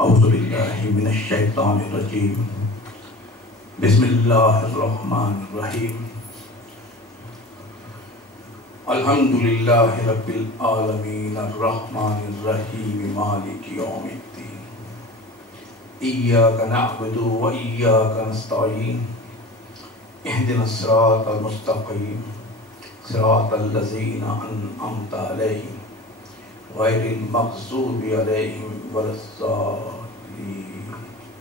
اعوذ باللہ من الشیطان الرجیم بسم اللہ الرحمن الرحیم الحمدللہ رب العالمین الرحمن الرحیم مالک یوم الدین ایاک نعبد و ایاک نستعین اہدنا الصراط المستقیم صراط الذین انعمت علیہم غیر المغضوب علیہم ولا الضالین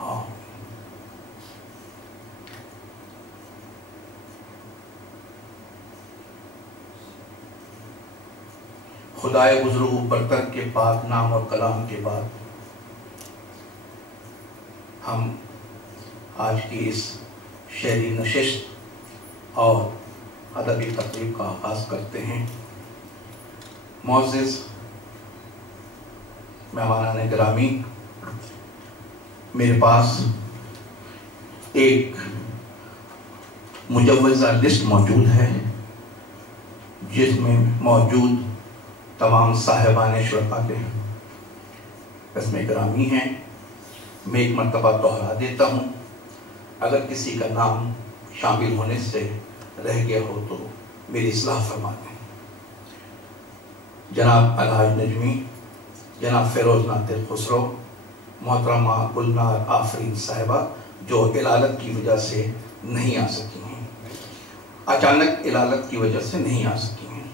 آمین۔ خدائے بزرگ و برتر کے پاک نام اور کلام کے بعد ہم آج کی اس شعری نشست اور ادبی تقریب کا آغاز کرتے ہیں۔ معزز مہمانان گرامی، میرے پاس ایک مجوزہ لسٹ موجود ہے جس میں موجود تمام صاحبان شرکا کے اسم گرامی ہیں۔ میں ایک مرتبہ دوہرا دیتا ہوں، اگر کسی کا نام شامل ہونے سے رہ گیا ہو تو میری اصلاح فرما دیں۔ جناب الحاج نجمی، جناب فیروز ناطق خسرو، محترمہ گلنار آفرین صاحبہ جو علالت کی وجہ سے نہیں آ سکی ہیں، اچانک علالت کی وجہ سے نہیں آ سکی ہیں،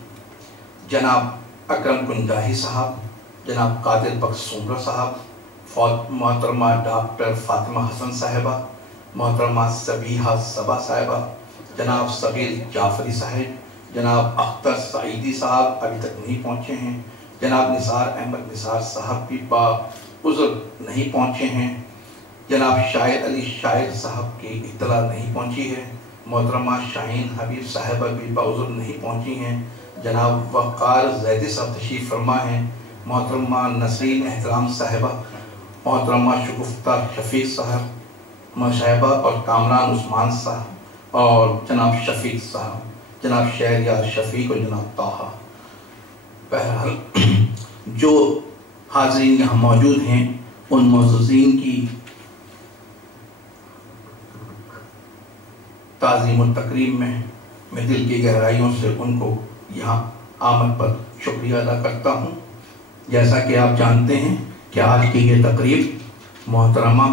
جناب اکرم کنجاہی صاحب، جناب قادر بخش سومرہ صاحب، محترمہ ڈاکٹر فاطمہ حسن صاحبہ، محترمہ سبیحہ صبا صاحبہ، جناب صغیر جعفری صاحب، جناب اختر سعیدی صاحب ابھی تک نہیں پہنچے ہیں، جناب نثار احمد نثار صاحب بھی عذر نہیں پہنچے ہیں، جناب شاعر علی شاعر صاحب کی اطلاع نہیں پہنچی ہے، محترمہ شاہین حبیب صاحبہ بھی عذر نہیں پہنچی ہیں، جناب وقار زیدی صاحب تشریف فرما ہیں، محترمہ نسرین احترام صاحبہ، محترمہ شگفتہ شفیق صاحبہ اور کامران عثمان صاحب اور جناب شفیق صاحب، جناب شہریار شفیق اور جناب طاہا۔ بہرحال جو حاضرین یہاں موجود ہیں ان معززین کی تعظیم و تکریم میں دل کی گہرائیوں سے ان کو یہاں آمد پر شکریہ ادا کرتا ہوں۔ جیسا کہ آپ جانتے ہیں کہ آج کی یہ تقریب محترمہ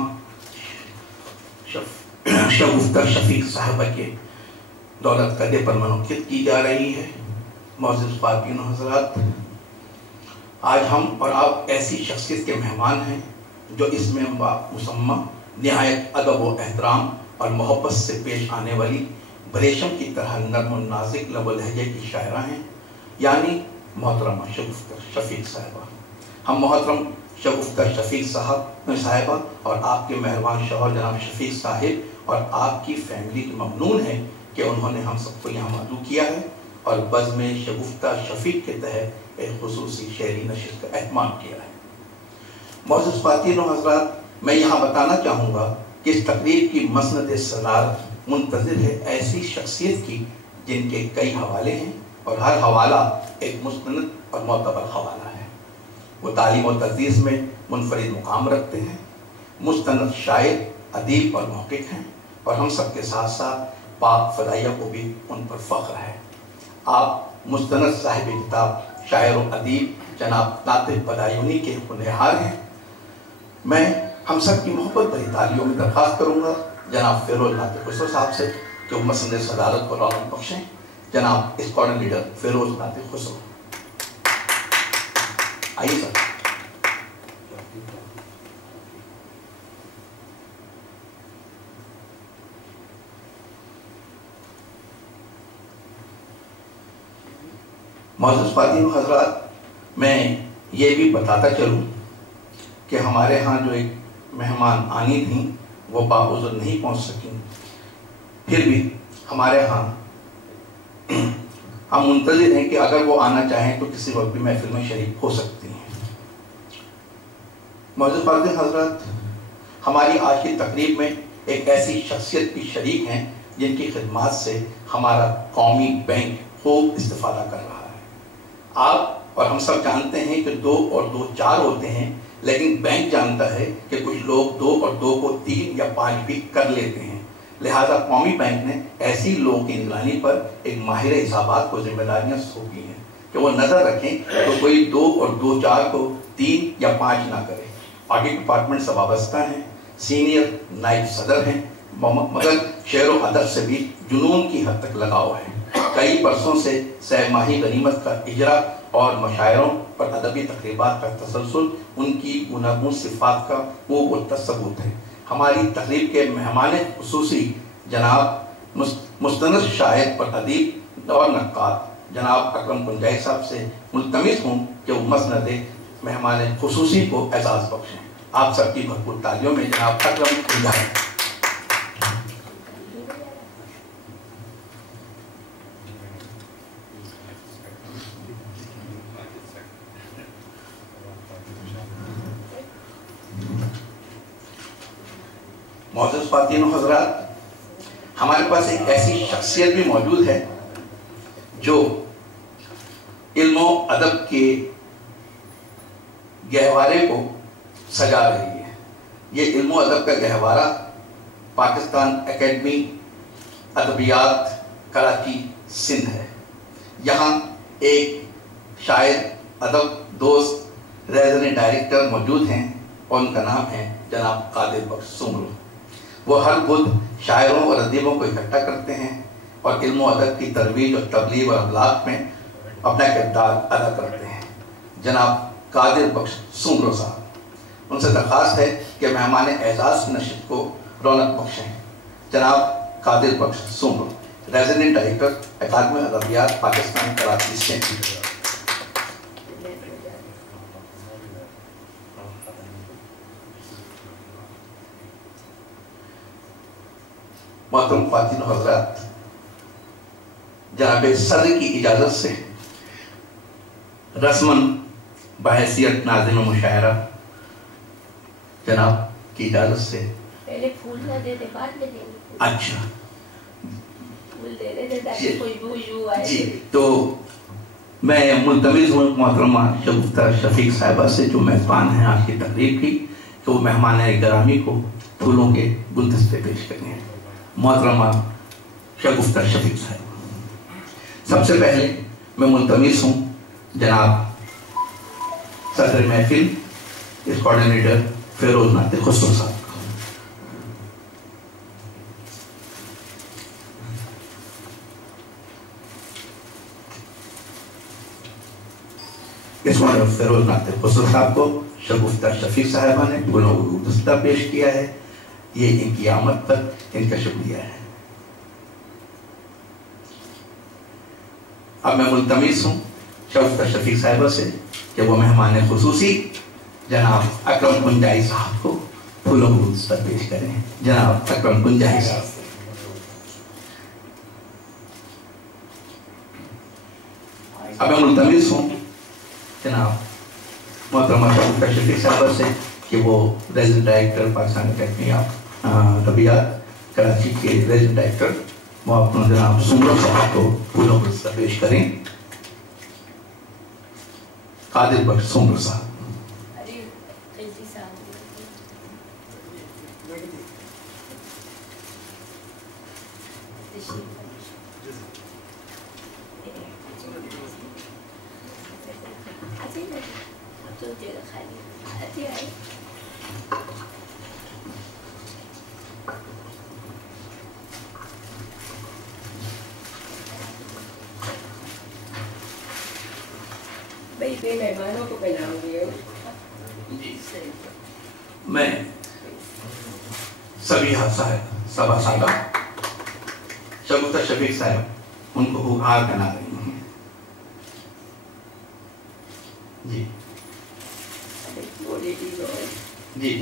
شگفتہ شفیق صاحبہ کے دولت قدے پر منعقد کی جا رہی ہے۔ معزز خواتین و حضرات، آج ہم اور آپ ایسی شخصیت کے مہمان ہیں جو اس میں مسمى نہایت ادب و احترام اور محبت سے پیش آنے والی بریشم کی طرح نرم و نازک لب و لہجے کی شاعرہ ہیں، یعنی محترمہ شگفتہ شفیق صاحبہ۔ ہم محترم شگفتہ شفیق صاحبہ اور آپ کے مہربان شوہر جناب شفیق صاحب اور آپ کی فیملی کے ممنون ہیں کہ انہوں نے ہم سب کو یہاں مدعو کیا ہے اور بزم شگفتہ شفیق کے تحت ایک خصوصی شعری نشست کا اہتمام کیا ہے۔ معزز خواتین و حضرات، میں یہاں بتانا چاہوں گا کہ اس تقریب کی مسند صدارت منتظر ہے ایسی شخصیت کی جن کے کئی حوالے ہیں اور ہر حوالہ ایک مستند اور معتبر حوالہ ہے۔ وہ تعلیم و تدریس میں منفرد مقام رکھتے ہیں، مستند شاعر، ادیب اور محقق ہیں، اور ہم سب کے ساتھ ساتھ پاک فدائیہ کو بھی ان پر فخر ہے۔ آپ مستند صاحب کتاب شاعر و ادیب جناب ناطق بدایونی کے ہنرہار ہیں۔ میں ہم سب کی محبت بھری تالیوں میں درخواست کروں گا جناب فیروز ناطق خسرو صاحب سے کہ وہ مسند صدارت کو رونق بخشیں۔ جناب اسکواڈن لیڈر فیروز ناطق خسرو، آئیے سر۔ معزز خواتین و حضرات، میں یہ بھی بتاتا چلوں کہ ہمارے ہاں جو ایک مہمان آنی تھیں وہ باعذر نہیں پہنچ سکیں، پھر بھی ہمارے ہاں ہم منتظر ہیں کہ اگر وہ آنا چاہیں تو کسی وقت بھی محفل میں شریک ہو سکتی ہیں۔ معزز خواتین حضرات، ہماری آج کی تقریب میں ایک ایسی شخصیت بھی شریک ہیں جن کی خدمات سے ہمارا قومی بینک خوب استفادہ کر رہا ہے۔ آپ اور ہم سب جانتے ہیں کہ 2 اور 2 4 ہوتے ہیں، لیکن بینک جانتا ہے کہ کچھ لوگ 2 اور 2 کو 3 یا 5 بھی کر لیتے ہیں۔ لہٰذا قومی بینک نے ایسی لوگوں کی نگرانی پر ایک ماہر حسابات کو ذمہ داریاں سونپی ہیں کہ وہ نظر رکھیں تو کوئی 2 اور 2 4 کو 3 یا 5 نہ کرے۔ آڈٹ ڈپارٹمنٹ سے وابستہ ہیں، سینئر نائب صدر ہیں، مگر شعر و ادب سے بھی جنون کی حد تک لگاؤ ہے۔ کئی برسوں سے سہ ماہی غنیمت کا اجرا اور مشاعروں اور ادبی تقریبات کا تسلسل ان کی گوناگون صفات کا وہ ثبوت ہے۔ ہماری تقریب کے مہمان خصوصی جناب مستند شاعر اور ادیب اور نقاد جناب اکرم کنجائی صاحب سے ملتمس ہوں کہ وہ مسند مہمان خصوصی کو اعزاز بخشیں۔ آپ سب کی بھرپور تالیوں میں جناب اکرم کنجائی۔ معزز خواتین و حضرات، ہمارے پاس ایک ایسی شخصیت بھی موجود ہے جو علم و ادب کے گہوارے کو سجا رہی ہے۔ یہ علم و ادب کا گہوارہ پاکستان اکیڈمی ادبیات کراچی سندھ ہے۔ یہاں ایک شاعر، ادب دوست، ریزیڈنٹ ڈائریکٹر موجود ہیں اور ان کا نام ہے جناب قادر بخش سمرو۔ وہ ہر بدھ شاعروں اور ادیبوں کو اکٹھا کرتے ہیں اور علم و ادب کی ترویج اور تبلیغ اور ابلاغ میں اپنا کردار ادا کرتے ہیں۔ جناب قادر بخش سمرو صاحب، ان سے درخواست ہے کہ مہمان اعزاز کی نشست کو رونق بخشیں۔ جناب Qadir Bakhsh Soomro, resident director academy ادبیات پاکستان کراچی سندھ۔ محترم خواتین و حضرات، جناب صدر کی اجازت سے رسماً بحیثیت ناظم مشاعرہ جناب کی اجازت سے پہلے پھول نہ دے دے بعد میں دیں گے۔ اچھا پھول دے دے تاکہ کوئی خوشبو آئے۔ جی، تو میں ملتمس ہوں محترمہ شگفتہ شفیق صاحبہ سے جو میزبان ہیں آج کی تقریب کی کہ وہ مہمان گرامی کو پھولوں کے گلدستے پیش کریں۔ محترمہ شگفتہ شفیق صاحب، سب سے پہلے میں ملتمس ہوں جناب صدر محفل اس کوارڈینیٹر فیروز ناطق خسرو صاحب کو۔ اس میں فیروز ناطق خسرو صاحب کو شگفتہ شفیق صاحبہ نے پھولوں کا گلدستہ پیش کیا ہے۔ یہ ان کی آمد پر ان کا شکریہ ہے۔ اب میں ملتمس ہوں شگفتہ شفیق صاحبہ سے کہ وہ مہمان خصوصی جناب اکرم کنجائی صاحب کو پھولوں کا گلدستہ پیش کریں۔ جناب اکرم کنجائی صاحب۔ اب میں ملتمس ہوں جناب محترمہ شگفتہ شفیق صاحبہ سے کہ وہ resident director Pakistan academy of ادبیات کراچی کے ریزیڈنٹ ڈائریکٹر محترم جناب سمرو صاحب کو پھولوں کا گلدستہ پیش کریں۔ قادر بخش سمرو صاحب۔ مہمانوں کو پہناؤں گی۔ میں سبیحہ صاحب صبا صاحبہ شگفتہ شفیق صاحب ان کو ہار پہنا رہی ہیں۔ جی جی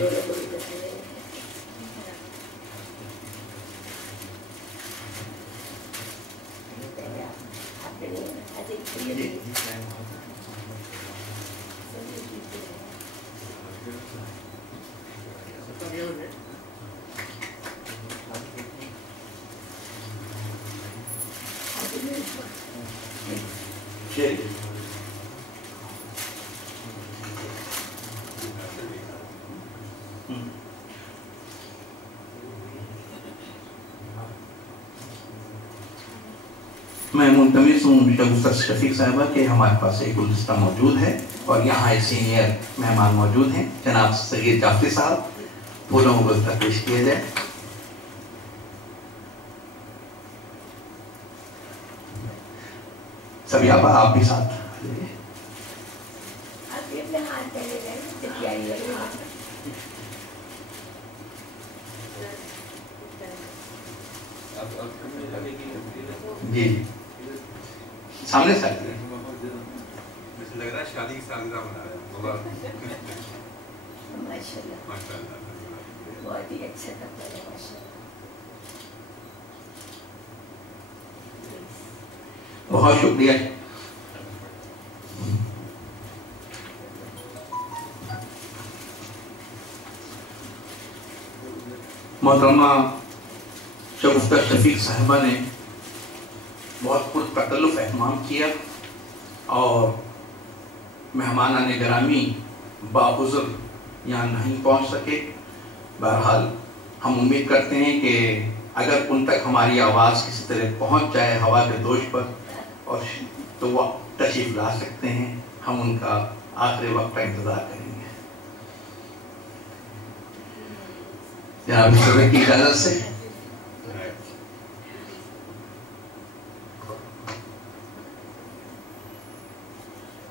میں منتمس ہوں شگفتہ شفیق صاحبہ کہ ہمارے پاس ایک گلدستہ موجود ہے اور یہاں ایک سینئر مہمان موجود ہیں، جناب صغیر جعفری صاحب، پھولوں کو گلدستہ پیش کیا جائے۔ سبھی آپ بھی ساتھ جی سامنے سے لگ رہا ہے شادی کی سالگرہ منا رہے ہیں۔ ماشاءاللہ بہت ہی اچھا کپڑا ہے ماشاءاللہ۔ بہت شکریہ۔ محترمہ شگفتہ شفیق صاحبہ نے بہت پرتکلف اہتمام کیا اور مہمانان گرامی باعذر یہاں نہیں پہنچ سکے۔ بہرحال ہم امید کرتے ہیں کہ اگر ان تک ہماری آواز کسی طرح پہنچ جائے ہوا کے دوش پر اور تو وہ تشریف لا سکتے ہیں، ہم ان کا آخری وقت کا انتظار کریں گے۔ جناب صدر کی اجازت سے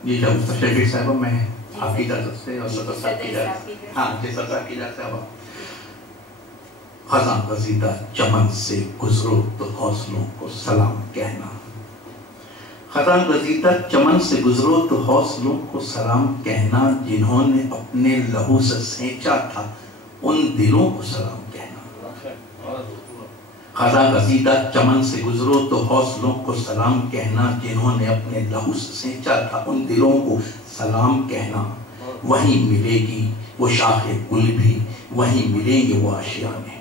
جی شگفتہ شفیق صاحبہ، میں آپ کی اجازت سے اور صدر صاحب کی اجازت سے، ہاں جی صدر صاحب کی اجازت سے اب خزاں گزیدہ چمن سے گزرو تو حوصلوں کو سلام کہنا۔ خزاں گزیدہ چمن سے گزرو تو حوصلوں کو سلام کہنا، جنہوں نے اپنے لہو سے سینچا تھا ان دلوں کو سلام کہنا۔ خزاں گزیدہ چمن سے گزرو تو حوصلوں کو سلام کہنا، جنہوں نے اپنے لہو سے سینچا تھا ان دلوں کو سلام کہنا۔ وہیں ملے گی وہ شاخ گل بھی، وہیں ملیں گے وہ آشیانے،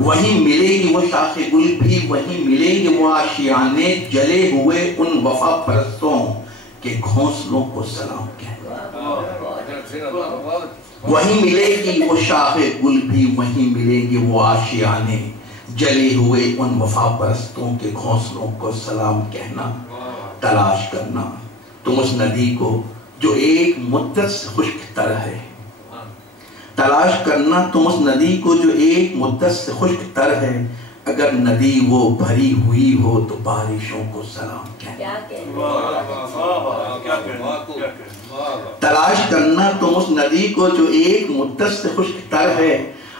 وہیں ملے گی وہ شاخ گل بھی، وہیں ملیں گے وہ آشیانے، جلے ہوئے ان وفا پرستوں کے گھونسلوں کو سلام کہنا۔ وہیں ملے گی وہ شاخ گل بھی، وہیں ملیں گے وہ آشیانے، جلے ہوئے ان وفا پرستوں کے گھونسلوں کو سلام کہنا۔ تلاش کرنا تم اس ندی کو جو ایک مدت سے خشک تر ہے، تلاش کرنا تم اس ندی کو جو ایک مدت سے خشک تر ہے، اگر ندی وہ بھری ہوئی ہو تو بارشوں کو سلام کہنا۔ تلاش کرنا تم اس ندی کو جو ایک مدت سے خشک تر ہے،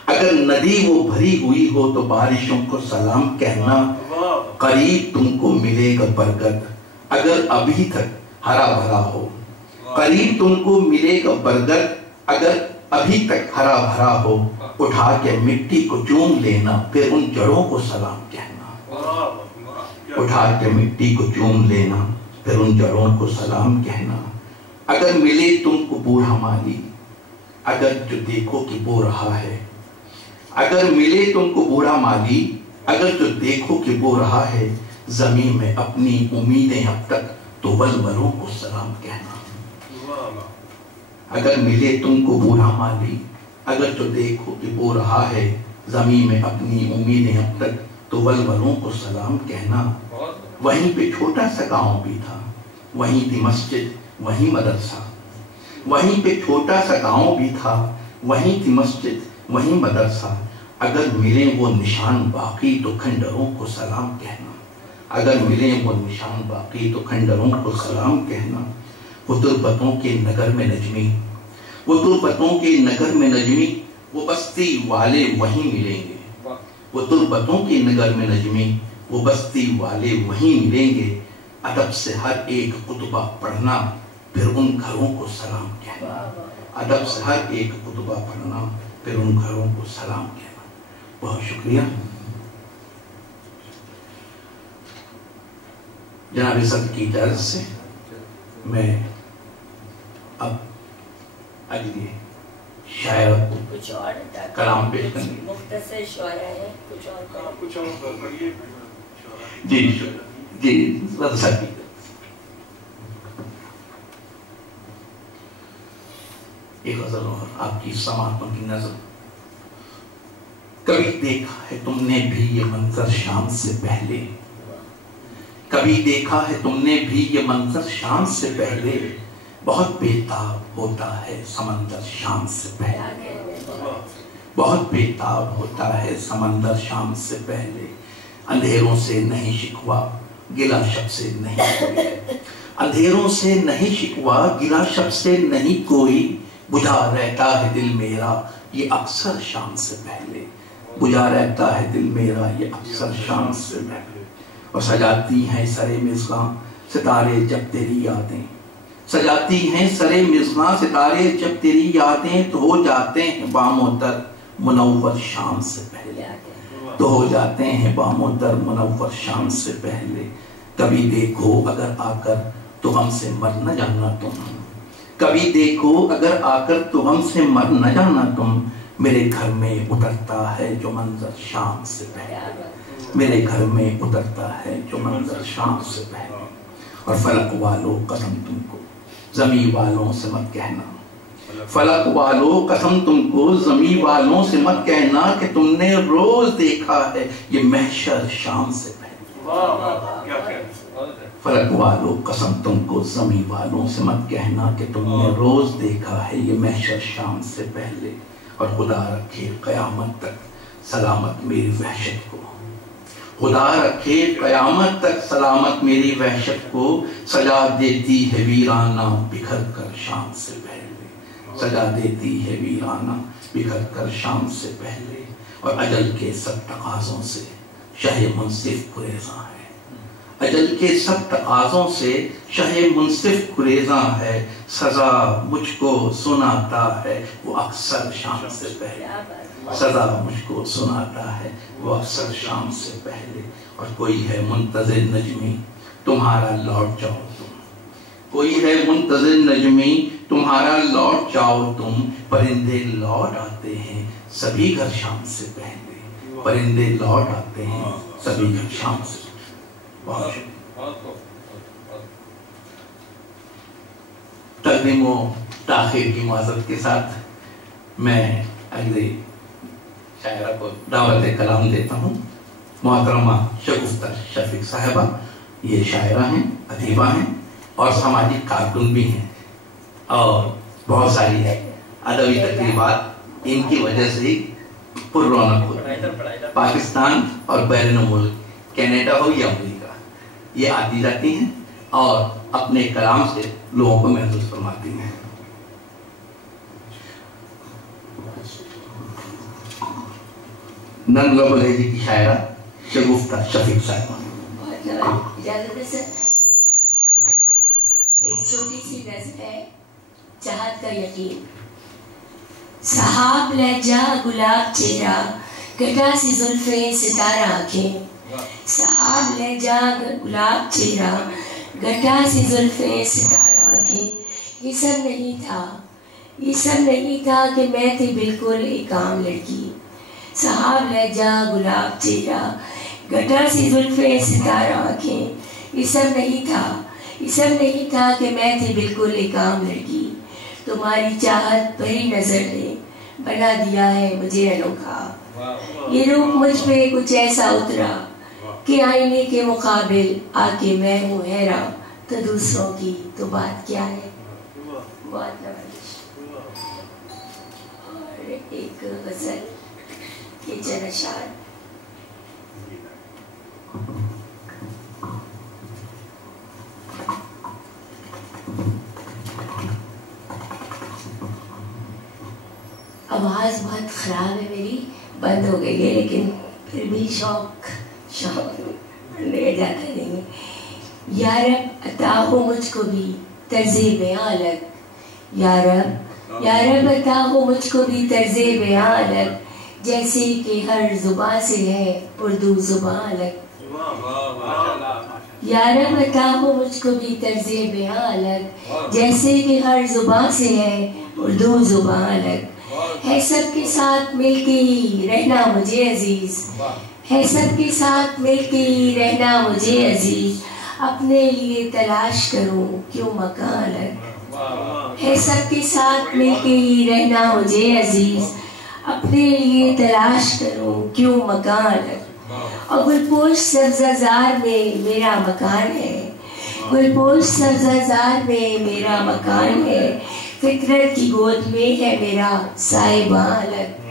اگر ندی وہ بھری ہوئی ہو تو بارشوں کو سلام کہنا۔ قریب تم کو ملے گا برگد اگر ابھی تک ہرا بھرا ہو، قریب تم کو ملے گا برگد اگر ابھی تک ہرا بھرا ہو، اٹھا کے مٹی کو چوم لینا پھر ان جڑوں کو سلام کہنا۔ اٹھا کے مٹی کو چوم لینا پھر ان جڑوں کو سلام کہنا۔ اگر ملے تم کو بوڑھا مالی اگر جو دیکھو کہ بو رہا ہے، اگر ملے تم کو بوڑھا مالی اگر جو دیکھو کہ بو رہا ہے، زمین میں اپنی امیدیں اب تک تو ولولوں کو سلام کہنا۔ اگر ملے تم کو بوڑھا مالی اگر جو دیکھو کہ بو رہا ہے، زمین میں اپنی امیدیں اب تک تو ولولوں کو سلام کہنا۔ وہیں پہ چھوٹا سا گاؤں بھی تھا، وہیں تھی مسجد وہیں مدرسہ، وہیں پہ چھوٹا سا گاؤں بھی تھا، وہیں تھی مسجد وہیں مدرسہ، اگر ملیں وہ نشان باقی تو کھنڈروں کو سلام کہنا۔ اگر ملیں وہ نشان باقی تو کھنڈروں کو سلام کہنا۔ وہ تربتوں کے نگر میں نجمی، وہ تربتوں کے نگر میں نجمی، وہ بستی والے وہیں ملیں گے۔ وہ تربتوں کے نگر میں نجمی، وہ بستی والے وہیں ملیں گے۔ ادب سے ہر ایک خطبہ پڑھنا پھر ان گھروں کو سلام کہنا۔ ادب سے ہر ایک خطبہ پڑھنا پھر ان گھروں کو سلام کہنا۔ بہت شکریہ۔ جناب صدر کی اجازت سے میں اب اگلی شاعر کچھ اور کلام پیش کرنے مختصر شعرا ہے، کچھ اور جی جی صدر صاحب کی ایک غزل اور آپ کی سماعتوں کی نظر۔ کبھی دیکھا ہے تم نے بھی یہ منظر شام سے پہلے، کبھی دیکھا ہے تم نے بھی یہ منظر شام سے پہلے، بہت بےتاب ہوتا ہے سمندر شام سے پہلے، بہت بےتاب ہوتا ہے سمندر شام سے پہلے، اندھیروں سے نہیں شکوا گلا شب سے نہیں کوئی، اندھیروں سے نہیں شکوا گلا شب سے نہیں کوئی، بجھا رہتا ہے دل میرا یہ اکثر شام سے پہلے، بجھا رہتا ہے دل میرا یہ اکثر شام سے پہلے، اور سجاتی ہیں سرے مصباح ستارے جب تیری یادیں، سجاتی ہیں سرے مصباح ستارے جب تیری یادیں، تو ہو جاتے ہیں باموں تر منور شام سے پہلے، تو ہو جاتے ہیں باموں تر منور شام سے پہلے، کبھی دیکھو اگر آ کر تو ہم سے مر نہ جانا تم، کبھی دیکھو اگر آ کر تو ہم سے مر نہ جانا تم، میرے گھر میں اترتا ہے جو منظر شام سے پہلے، میرے گھر میں اترتا ہے جو منظر شام سے پہلے، اور فلک والو قسم تم کو زمین والوں سے مت کہنا، فلک والو قسم تم کو زمین والوں سے مت کہنا کہ تم نے روز دیکھا ہے یہ محشر شام سے پہلے، فلک والو قسم تم کو زمین والوں سے مت کہنا کہ تم نے روز دیکھا ہے یہ محشر شام سے پہلے، اور خدا رکھے قیامت تک سلامت میری وحشت کو، خدا رکھے قیامت تک سلامت میری وحشت کو، سجا دیتی ہے ویرانہ بکھر کر شام سے پہلے، سجا دیتی ہے ویرانہ بکھر کر شام سے پہلے، اور اجل کے سب تقاضوں سے شہ منصف گریزاں ہے، اجل کے سب تقاضوں سے شہ منصف گریزاں ہے، سزا مجھ کو سناتا ہے وہ اکثر شام سے پہلے، سزا مجھ کو سناتا ہے وہ اکثر شام سے پہلے، اور کوئی ہے منتظر نجمی تمہارا لوٹ جاؤ تم، کوئی ہے منتظر نجمی تمہارا لوٹ جاؤ تم، پرندے لوٹ آتے ہیں سبھی گھر شام سے پہلے، پرندے لوٹ آتے ہیں سبھی گھر شام سے پہلے۔ بہت شکریہ۔ تقدیم و تاخیر کی معذرت کے ساتھ میں اگلے شاعرہ کو دعوت کلام دیتا ہوں، محترمہ شگفتہ شفیق صاحبہ، یہ شاعرہ ہیں، ادیبہ ہیں اور سماجی کارکن بھی ہیں، اور بہت ساری ادبی تقریبات ان کی وجہ سے ہی پر رونق ہوتی، پاکستان اور بیرون ملک، کینیڈا ہو یا امریکہ، یہ آتی جاتی ہیں اور اپنے کلام سے لوگوں کو محسوس فرماتی ہیں۔ ننگا بلیجی کی شاعرہ شگفتہ شفیق صاحبہ۔ اجازت ہے سر، ایک چھوٹی سی نظم ہے، چاہت کا یقین۔ سحاب لہجہ گلاب چہرہ گٹا سی زلفیں ستارہ آنکھیں، سحاب لہجہ گلاب چہرہ گٹا سی زلفیں ستارہ آنکھیں، یہ سب نہیں تھا، یہ سب نہیں تھا کہ میں تھی بالکل ایک عام لڑکی، سحاب لہجہ گلاب چہرہ گٹا سی زلفیں ستارہ آنکھیں، یہ سب نہیں تھا، یہ سب نہیں تھا کہ میں تھی بالکل ایک عام لڑکی، تمہاری چاہت بھری نظر نے بنا دیا ہے مجھے انوکھا، یہ روپ مجھ پہ کچھ ایسا اترا کہ آئینے کے مقابل آ کے میں ہوں حیران، تو دوسروں کی تو بات کیا ہے۔ بہت نوازش۔ اور ایک غزل کے چند اشعار۔ آواز بہت خراب ہے میری، بند ہو گئی ہے، لیکن پھر بھی شوق لے جاتا نہیں ہے۔ یا رب عطا ہو مجھ کو بھی طرز بیاں الگ، یا رب عطا ہو مجھ کو بھی طرز بیاں الگ، جیسے کہ ہر زباں سے ہے اردو زباں الگ، یا رب عطا ہو مجھ کو بھی طرز بیاں الگ، جیسے کہ ہر زباں سے ہے اردو زباں الگ، ہے سب کے ساتھ مل کے ہی رہنا مجھے عزیز، ہے سب کے ساتھ مل کے ہی رہنا مجھے عزیز، اپنے لیے تلاش کروں کیوں مکان الگ، ہے سب کے ساتھ مل کے ہی رہنا مجھے عزیز، اپنے لیے تلاش کروں کیوں مکان الگ، اور گلپوش سبززار میں میرا مکان ہے، گلپوش سبززار میں میرا مکان ہے، فطرت کی گود میں ہے میرا صاحباں الگ،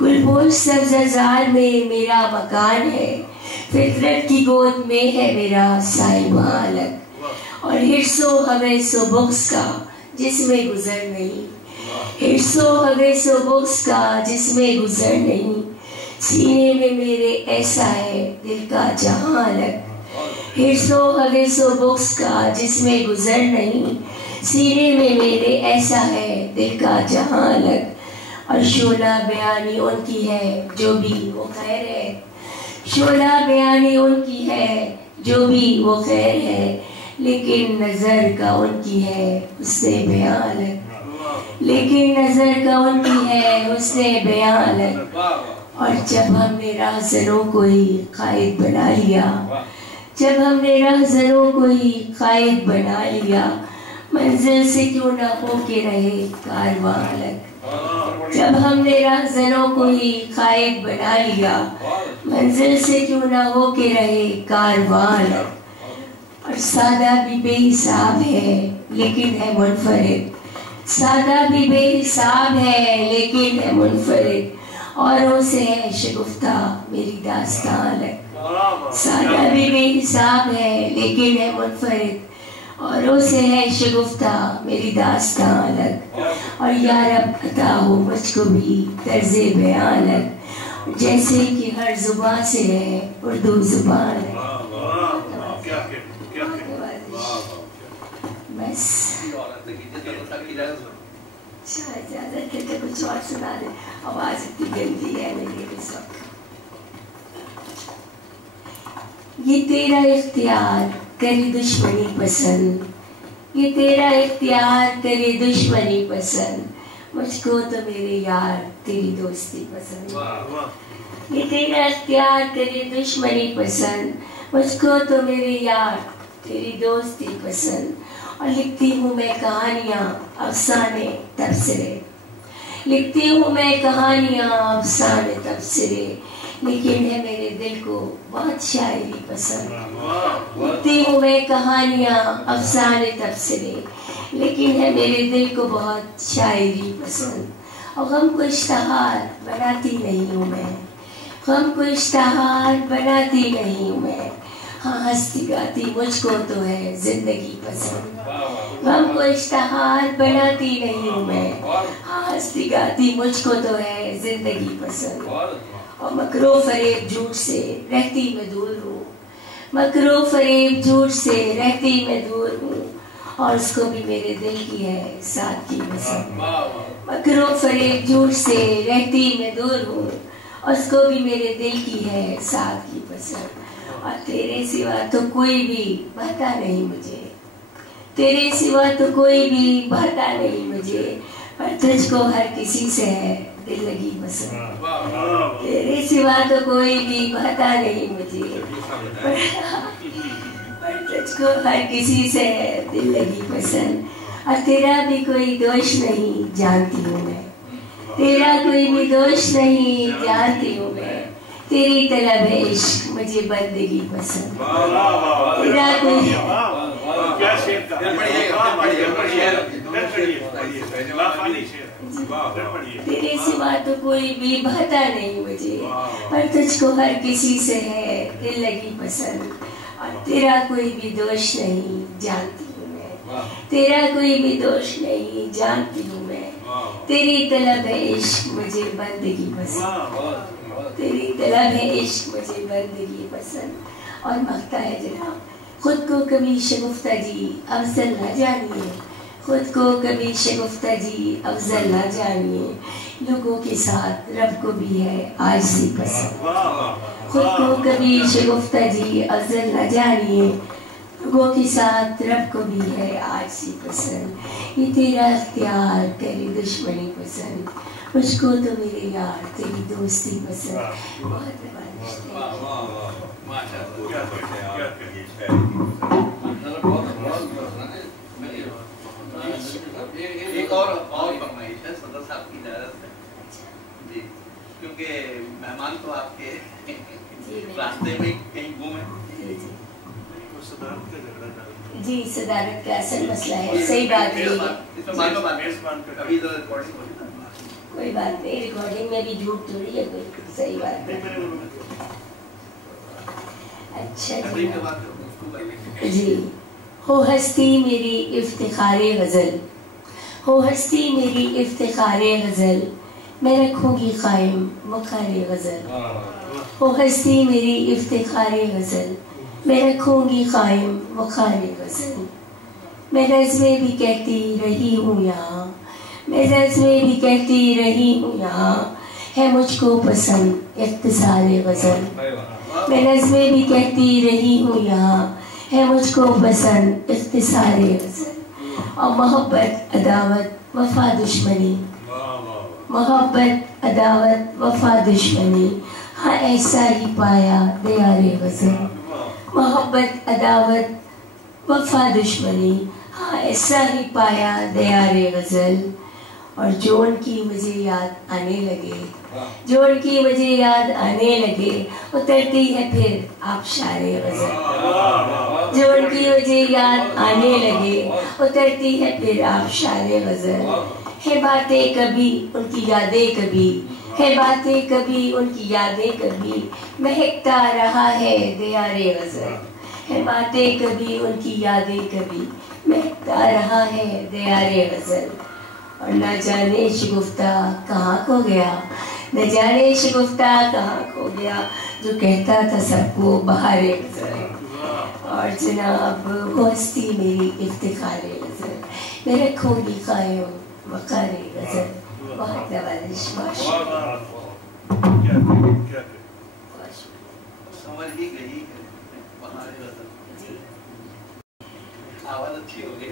گلپوش سبززار میں میرا مکان ہے، فطرت کی گود میں ہے میرا صاحباں الگ، اور حرص و حویث و بغض کا جس میں گزر نہیں، حرص و حویث و بغض کا جس میں گزر نہیں، سینے میں میرے ایسا ہے دل کا جہاں الگ، حرص و حویث و بغض کا جس میں گزر نہیں، سینے میں میرے ایسا ہے دل کا جہاں الگ، اور شعلہ بیانی ان کی ہے جو بھی وہ خیر ہے، شعلہ بیانی ان کی ہے جو بھی وہ خیر ہے، لیکن نظر کا ان کی ہے حسن بیاں الگ، لیکن نظر کا ان کی ہے حسن بیاں الگ، اور جب ہم نے راہزنوں کو ہی قائد بنا لیا، جب ہم نے راہزنوں کو ہی قائد بنا لیا، منزل سے کیوں نہ ہو کے رہے کارواں الگ، جب ہم نے راہزنوں کو ہی قائد بنا لیا، منزل سے کیوں نہ ہو کے رہے کارواں الگ، اور سادہ بھی بے حساب ہے لیکن ہے منفرد، سادہ بھی بے حساب ہے لیکن ہے منفرد، اوروں سے ہے شگفتہ میری داستان الگ، سادہ بھی بے حساب ہے لیکن ہے منفرد، اوروں سے ہے شگفتہ میری داستان الگ، اور یا رب عطا ہو مجھ کو بھی طرز بیان الگ، جیسے کہ ہر زبان سے ہے اردو زبان ہے، بس اجازت ہے تو کچھ اور سنا دیں، آواز اتنی گندی ہے میری اس وقت۔ یہ تیرا اختیار کرے دشمنی پسند، یہ تیرا اختیار کرے دشمنی پسند، مجھ کو تو میرے یار تیری دوستی پسند، یہ تیرا اختیار کرے دشمنی پسند، مجھ کو تو میرے یار تیری دوستی پسند، اور لکھتی ہوں میں کہانیاں افسانے تبصرے، لکھتی ہوں میں کہانیاں افسانے تبصرے، لیکن ہے میرے دل کو بہت شاعری پسند، لکھتی ہوں میں کہانیاں افسانے تبصرے، لیکن ہے میرے دل کو بہت شاعری پسند، اور غم کو اشتہار بناتی نہیں ہوں میں، غم کو اشتہار بناتی نہیں ہوں میں، ہاں ہنستی گاتی مجھ کو تو ہے زندگی پسند، غم کو اشتہار بناتی نہیں ہوں میں، ہاں ہنستی گاتی مجھ کو تو ہے زندگی پسند، اور مکر و فریب جھوٹ سے رہتی میں دور ہوں، مکر و فریب جھوٹ سے رہتی میں دور ہوں، اور اس کو بھی میرے دل کی ہے سادگی پسند، مکر و فریب جھوٹ سے رہتی میں دور ہوں، اور اس کو بھی میرے دل کی ہے سادگی پسند، اور تیرے سوا تو کوئی بھی بہتا نہیں مجھے، تیرے سوا تو کوئی بھی بہتا نہیں مجھے، پر تجھ کو ہر کسی سے ہے دل لگی پسند، تیرے سوا تو کوئی بھی بہتا نہیں مجھے، پر تجھ کو ہر کسی سے ہے دل لگی پسند، اور تیرا بھی کوئی دوش نہیں جانتی ہوں میں، تیرا کوئی بھی دوش نہیں جانتی ہوں میں، تیری طلب ہے عشق مجھے بندگی پسند، تیرا کوئی تیرے سوا تو کوئی بھی بہتا نہیں مجھے، پر تجھ کو ہر کسی سے ہے دل لگی پسند، اور تیرا کوئی بھی دوش نہیں جانتی ہوں میں، تیرا کوئی بھی دوش نہیں جانتی ہوں میں، تیری طلب ہے عشق مجھے بندگی پسند، تیری طلب ہے عشق مجھے بندگی پسند، اور مانگتا ہے جناب خود کو کبھی شگفتہ جی افضل نہ جانیے، خود کو کبھی شگفتہ جی افضل نہ جانیے، لوگوں کے ساتھ رب کو بھی ہے عاجزی پسند، خود کو کبھی شگفتہ جی افضل نہ جانیے، لوگوں کے ساتھ رب کو بھی ہے عاجزی پسند، یہ تیرا اختیار کرے دشمنی پسند، مجھ کو تو میرے یار تیری دوستی پسند، بہت ایک اور فرمائش ہے صدر صاحب کی اجازت ہے جی، کیونکہ مہمان تو آپ کے راستے میں کہیں گھومے؟ جی صدارت کا اصل مسئلہ ہے، صحیح بات ہے، کوئی بات نہیں، ریکارڈنگ میں بھی جھوٹ تھوڑی ہے، کوئی صحیح بات ہے۔ اچھا جی، ہو ہستی میری افتخار غزل، ہو ہستی میری افتخار غزل، میں رکھوں گی قائم وقار غزل، ہو ہستی میری افتخار غزل، میں رکھوں گی قائم وقار غزل، میں نظمیں بھی کہتی رہی ہوں یہاں، میں نظمیں بھی کہتی رہی ہوں یہاں، ہے مجھ کو پسند اختصار غزل، میں نظمیں بھی کہتی رہی ہوں یہاں، ہے مجھ کو پسند اختصار غزل، اور محبت عداوت وفا دشمنی، محبت عداوت وفا دشمنی، ہاں ایسا ہی پایا دیار غزل، محبت عداوت وفا دشمنی، ہاں ایسا ہی پایا دیار غزل، اور جو ان کی مجھے یاد آنے لگے، جو ان کی مجھے یاد آنے لگے، اترتی ہے پھر آبشار غزل، جو ان کی مجھے یاد آنے لگے، اترتی ہے پھر آبشار غزل، ہے باتیں کبھی ان کی یادیں کبھی، ہے باتیں کبھی ان کی یادیں کبھی، مہکتا رہا ہے دیار غزل، ہے باتیں کبھی ان کی یادیں کبھی، مہکتا رہا ہے دیار غزل، اور نہ جانے شگفتہ کہاں کھو گیا، نہ جانے شگفتہ کہاں کھو گیا، جو کہتا تھا سب کو بہار غزل، اور جناب ہو ہستی میری افتخار غزل، میں رکھوں گی قائم وقار غزل، بہت نوازش، سمجھ ہی گئی ہے بہار غزل، آواز اچھی ہو گئی،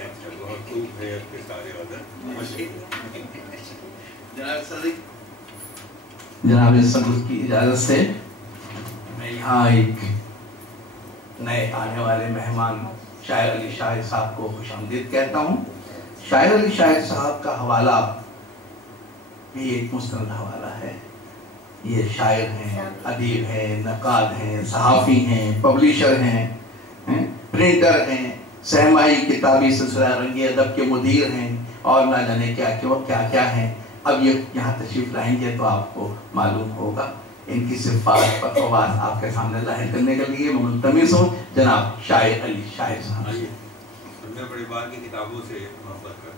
جناب صدر کی اجازت سے میں یہاں ایک نئے آنے والے مہمان شاعر علی شاہد صاحب کو خوش آمدید کہتا ہوں۔ شاعر علی شاہد صاحب کا حوالہ بھی ایک مستند حوالہ ہے، یہ شاعر ہیں، ادیب ہیں، نقاد ہیں، صحافی ہیں، پبلیشر ہیں، پرنٹر ہیں، سہمائی کتابی سلسلہ رنگی ادب کے مدیر ہیں، اور نہ جانے کیا کیا ہیں۔ اب یہ یہاں تشریف لائیں گے تو آپ کو معلوم ہوگا۔ ان کی صفات پتوات آپ کے سامنے ظاہر کرنے کے لیے میں ملتمس ہوں جناب شاعر علی شاہد صاحب۔ ہم نے بڑی بار کی کتابوں سے محبت کر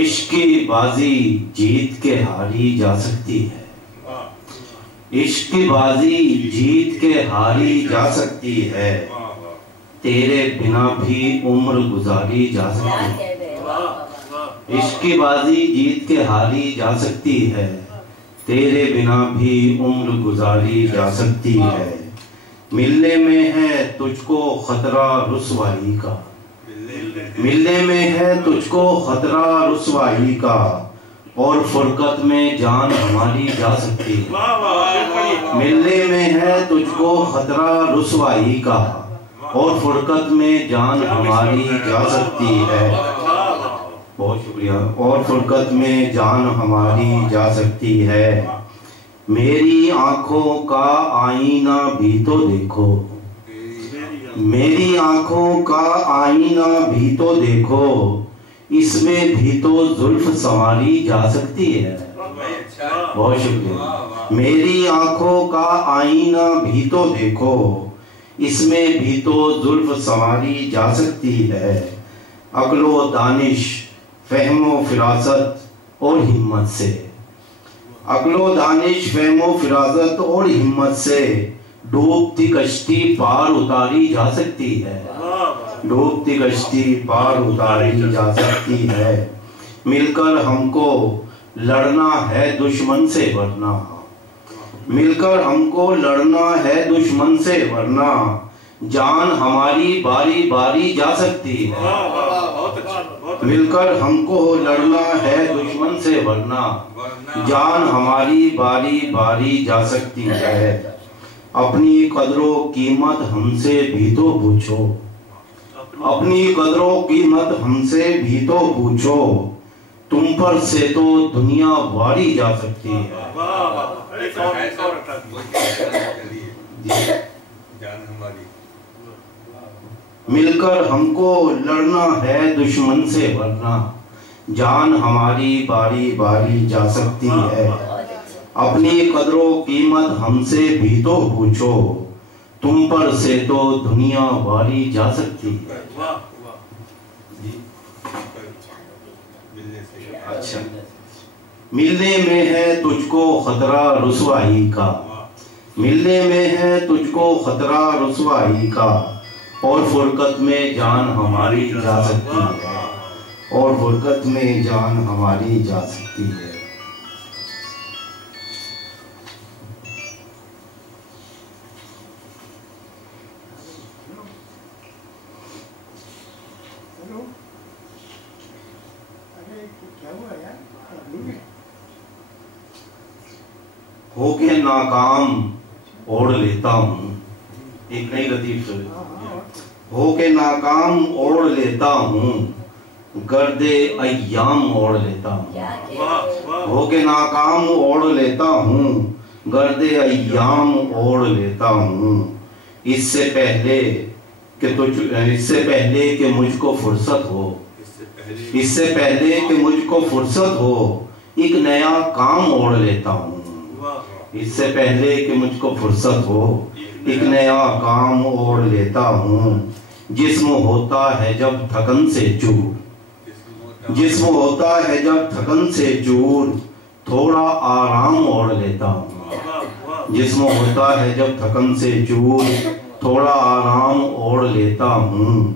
عشق کی بازی جیت کے ہاری جا سکتی ہے، عشق کی بازی جیت کے ہاری جا سکتی ہے، تیرے بنا بھی عمر گزاری جا سکتی ہے، عشق کی بازی جیت کے ہاری جا سکتی ہے، تیرے بنا بھی عمر گزاری جا سکتی ہے، ملنے میں ہے تجھ کو خطرہ رسوائی کا، ملنے میں ہے تجھ کو خطرہ رسوائی کا، اور فرقت میں جان ہماری جا سکتی ہے، ملنے میں ہے تجھ کو خطرہ رسوائی کا، اور فرقت میں جان ہماری جا سکتی ہے، بہت شکریہ، اور فرقت میں جان ہماری جا سکتی ہے، میری آنکھوں کا آئینہ بھی تو دیکھو، میری آنکھوں کا آئینہ بھی تو دیکھو، اس میں بھی تو زلف سنواری جا سکتی ہے، بہت شکریہ، میری آنکھوں کا آئینہ بھی تو دیکھو، اس میں بھی تو زلف سنواری جا سکتی ہے، عقل و دانش فہم و فراست اور ہمت سے، عقل و دانش فہم و فراست اور ہمت سے ڈوبتی کشتی پار اتاری جا سکتی ہے، ڈوبتی کشتی پار اتاری جا سکتی ہے، مل کر ہم کو لڑنا ہے دشمن سے ورنہ، مل کر ہم کو لڑنا ہے دشمن سے ورنہ جان ہماری باری باری جا سکتی ہے، مل کر ہم کو لڑنا ہے دشمن سے ورنہ جان ہماری باری باری جا سکتی ہے، اپنی قدر و قیمت ہم سے بھی تو پوچھو، اپنی قدر و قیمت ہم سے بھی تو پوچھو، تم پر سے تو دنیا واری جا سکتی ہے۔ مل کر ہم کو لڑنا ہے دشمن سے ورنہ جان ہماری باری باری جا سکتی ہے، اپنی قدر و قیمت ہم سے بھی تو پوچھو، تم پر سے تو دنیا واری جا سکتی ہے۔ اچھا، ملنے میں ہے تجھ کو خطرہ رسوائی کا، ملنے میں ہے تجھ کو خطرہ رسوائی کا، اور فرقت میں جان ہماری جا سکتی ہے، اور فرقت میں جان ہماری جا سکتی ہے۔ ہو کے ناکام اوڑھ لیتا ہوں، ایک نئی لطیف سے، ہو کے ناکام اوڑھ لیتا ہوں، گرد ایام اوڑھ لیتا ہوں، ہو کے ناکام اوڑھ لیتا ہوں، گرد ایام اوڑھ لیتا ہوں، اس سے پہلے کہ مجھ کو فرصت ہو، اس سے پہلے کہ مجھ کو فرصت ہو، ایک نیا کام اوڑھ لیتا ہوں، اس سے پہلے کہ مجھ کو فرصت ہو، ایک نیا کام اوڑھ لیتا ہوں، جسم ہوتا ہے جب تھکن سے چور، جسم ہوتا ہے جب تھکن سے چور، تھوڑا آرام اوڑھ لیتا ہوں، جسم ہوتا ہے جب تھکن سے چور، تھوڑا آرام اوڑھ لیتا ہوں،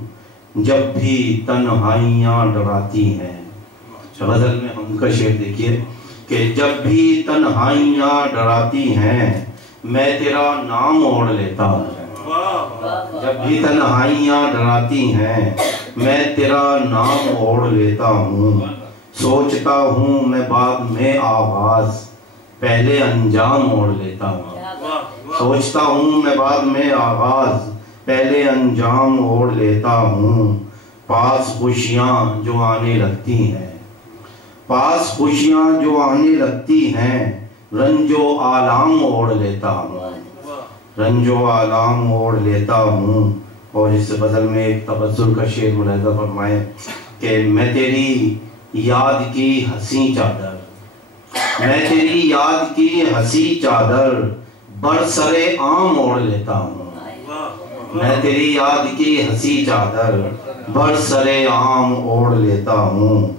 جب بھی تنہائیاں ڈراتی ہیں۔ غزل میں ہم کا شعر دیکھیے کہ جب بھی تنہائیاں ڈراتی ہیں میں تیرا نام اوڑھ لیتا ہوں، جب بھی تنہائیاں ڈراتی ہیں میں تیرا نام اوڑھ لیتا ہوں، سوچتا ہوں میں بعد میں آغاز پہلے انجام اوڑھ لیتا ہوں، سوچتا ہوں میں بعد میں آغاز پہلے انجام اوڑھ لیتا ہوں، پاس خوشیاں جو آنے لگتی ہیں، پاس خوشیاں جو آنے لگتی ہیں، رنج و آلام اوڑھ لیتا ہوں، رنج و آلام اوڑھ لیتا ہوں۔ اور اس غزل میں ایک تبصر کا شعر ملاحظہ فرمائے کہ میں تیری یاد کی حسین چادر، میں تیری یاد کی حسین چادر برسر عام اوڑھ لیتا ہوں، میں تیری یاد کی حسین چادر برسر عام اوڑھ لیتا ہوں،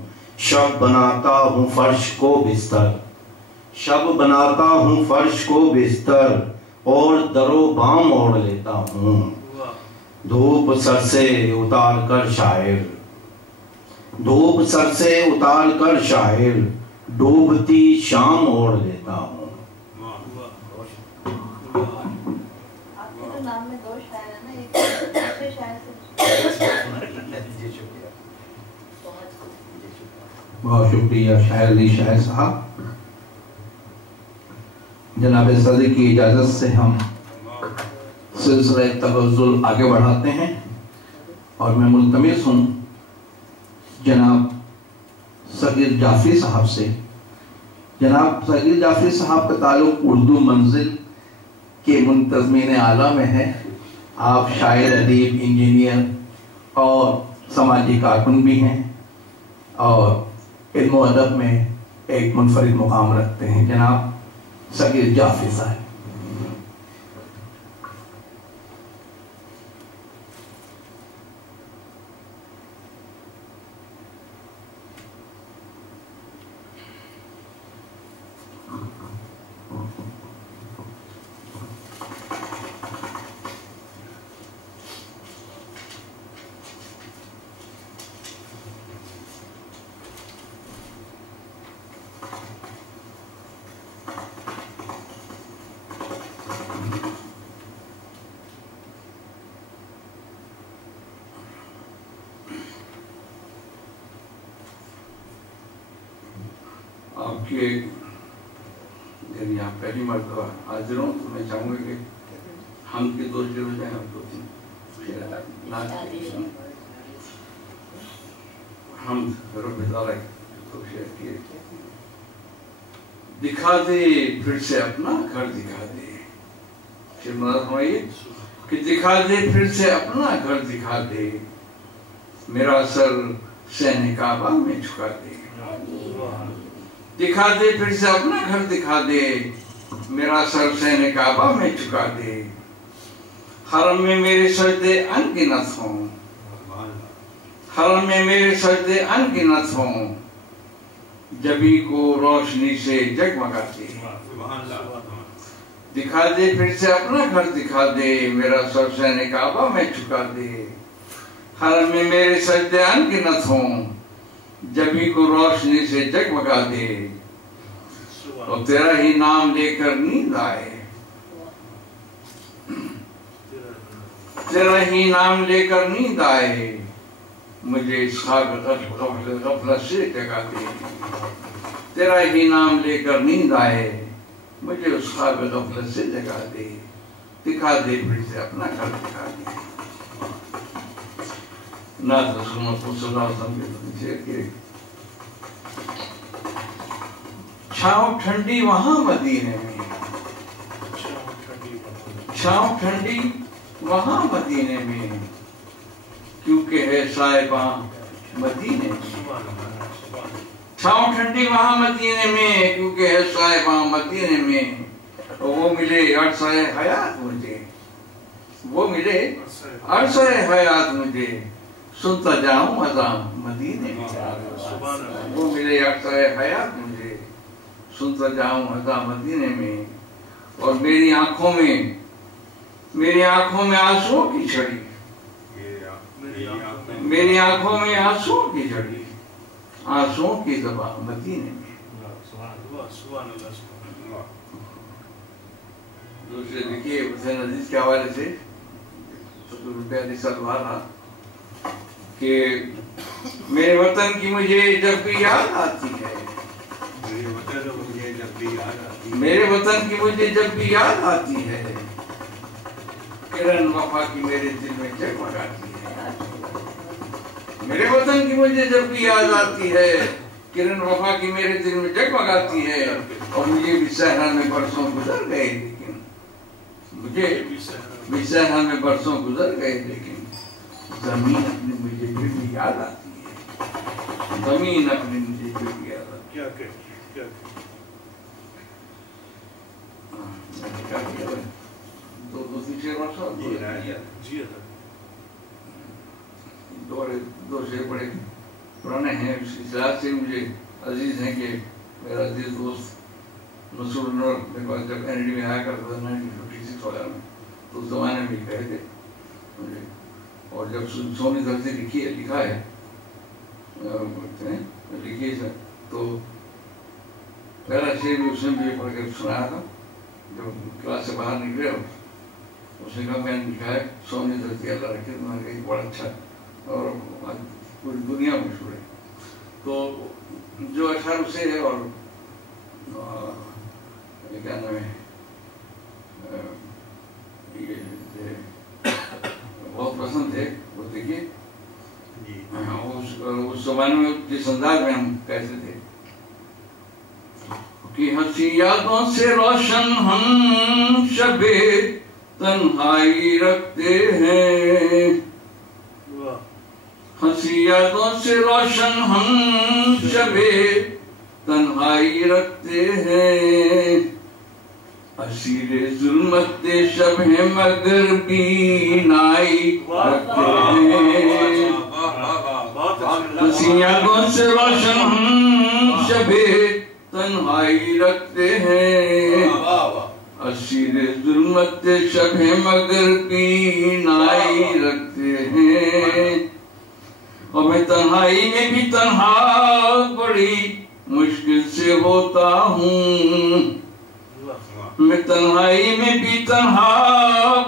شب بناتا ہوں فرش کو بستر، شب بناتا ہوں فرش کو بستر، اور در و بام اوڑھ لیتا ہوں، دھوپ سر سے اتار کر شاعر، دھوپ سر سے اتار کر شاعر، ڈوبتی شام اوڑھ لیتا ہوں۔ بہت شکریہ شاعر علی شاہ صاحب۔ جناب صدر کی اجازت سے ہم سلسلہ تغزل آگے بڑھاتے ہیں، اور میں ملتمس ہوں جناب صغیر جعفری صاحب سے۔ جناب صغیر جعفری صاحب کا تعلق اردو منزل کے منتظمین اعلیٰ میں ہے۔ آپ شاعر، ادیب، انجینئر اور سماجی کارکن بھی ہیں، اور علم و ادب میں ایک منفرد مقام رکھتے ہیں۔ جناب صغیر جعفری صاحب۔ آپ کی جب یہاں پہلی مرتبہ حاضر ہوں تو میں چاہوں گا کہ ہم کے 2 شعر ہو جائیں اور 2-3 ہم رب تعالیٰ کو شعر کیے. دکھا دے پھر سے اپنا گھر دکھا دے. شعر مدد ہوئیے کہ دکھا دے پھر سے اپنا گھر دکھا دے, میرا سر سین کعبہ میں جھکا دے. دکھا دے پھر سے اپنا گھر دکھا دے, میرا سر سین کعبہ میں جھکا دے. حرم میں میرے سجدے انگنت ہوں, حرم میں میرے سجدے انگنت ہوں, جبی کو روشنی سے جگمگاتے. دکھا دے پھر سے اپنا گھر دکھا دے, میرا سر سین کعبہ میں جھکا دے. حرم میں میرے سجدے انگنت ہوں, جبی کو روشنی سے جگمگا دے. اور تیرا ہی نام لے کر نیند آئے, تیرا ہی نام لے کر نیند آئے, مجھے اس خواب غفلت سے جگا دے. تیرا ہی نام لے کر نیند آئے, مجھے اس خواب غفلت سے جگا دے. دکھا دے پھر سے اپنا گھر دکھا دے. نعت رسول اللہ صلی اللہ علیہ وسلم کے چھاؤں ٹھنڈی وہاں مدینے میں, چھاؤں ٹھنڈی وہاں مدینے میں, کیونکہ ہے صاحباں مدینے میں. چھاؤں ٹھنڈی وہاں مدینے میں, کیونکہ ہے صاحباں مدینے میں. وہ ملے عرصہ حیات مجھے, وہ ملے عرصہ حیات مجھے, سنتا جاؤں اذاں مدینے میں. وہ ملے عرصہ حیات مجھے, سنتا جاؤں اذاں مدینے میں. اور میری آنکھوں میں آنسو کی چھڑی, میری آنکھوں میں آنسو کی چھڑی, آنسو کی زبان مدینے میں. دوسرے دیکھیے حسین عزیز کے حوالے سے کہ میرے وطن کی مجھے جب بھی یاد آتی ہے, میرے وطن کی مجھے جب بھی یاد آتی ہے, کرن وفا کی میرے دل میں جگمگاتی ہے. میرے وطن کی مجھے جب بھی یاد آتی ہے, کرن وفا کی میرے دل میں جگمگاتی ہے. اور مجھے بھی صحرا میں برسوں گزر گئے, لیکن مجھے بھی صحرا میں برسوں گزر گئے, لیکن زمین اپنی مجھے پھر بھی یاد آتی ہے. زمین اپنی مجھے پھر بھی یاد آتی ہے. دو شعر بڑے پرانے ہیں, اس لحاظ سے مجھے عزیز ہیں کہ میرا عزیز دوست مسعود نور میرے پاس جب NID میں آیا کرتا تھا 1956 وغیرہ میں, تو اس زمانے میں کہے تھے مجھے. اور جب سونی درزی لکھا ہے لکھی ہے, تو پہلا شعر بھی اس نے بھی پڑھ کے سنایا تھا جب کلاس سے باہر نکلے. اس نے کہا میں نے لکھا ہے سونی درزی اللہ رکھے, تو میں نے کہا بڑا اچھا اور پوری دنیا مشہور ہے. تو جو اشعار اسے ہے اور کیا نام ہے بہت پسند تھے, وہ دیکھیے اس زمانے میں جس انداز میں ہم کہتے تھے کہ ہنسی یادوں سے روشن ہم شب تنہائی رکھتے ہیں, ہنسی یادوں سے روشن ہم شب تنہائی رکھتے ہیں. اسیر ظلمت شب ہے مگر بینائی رکھتے ہیں. ہنسی یادوں سے روشن ہم شب تنہائی رکھتے ہیں. اسیر ظلمت شب ہے مگر بینائی رکھتے ہیں. اور میں تنہائی میں بھی تنہا بڑی مشکل سے ہوتا ہوں, میں تنہائی میں بھی تنہا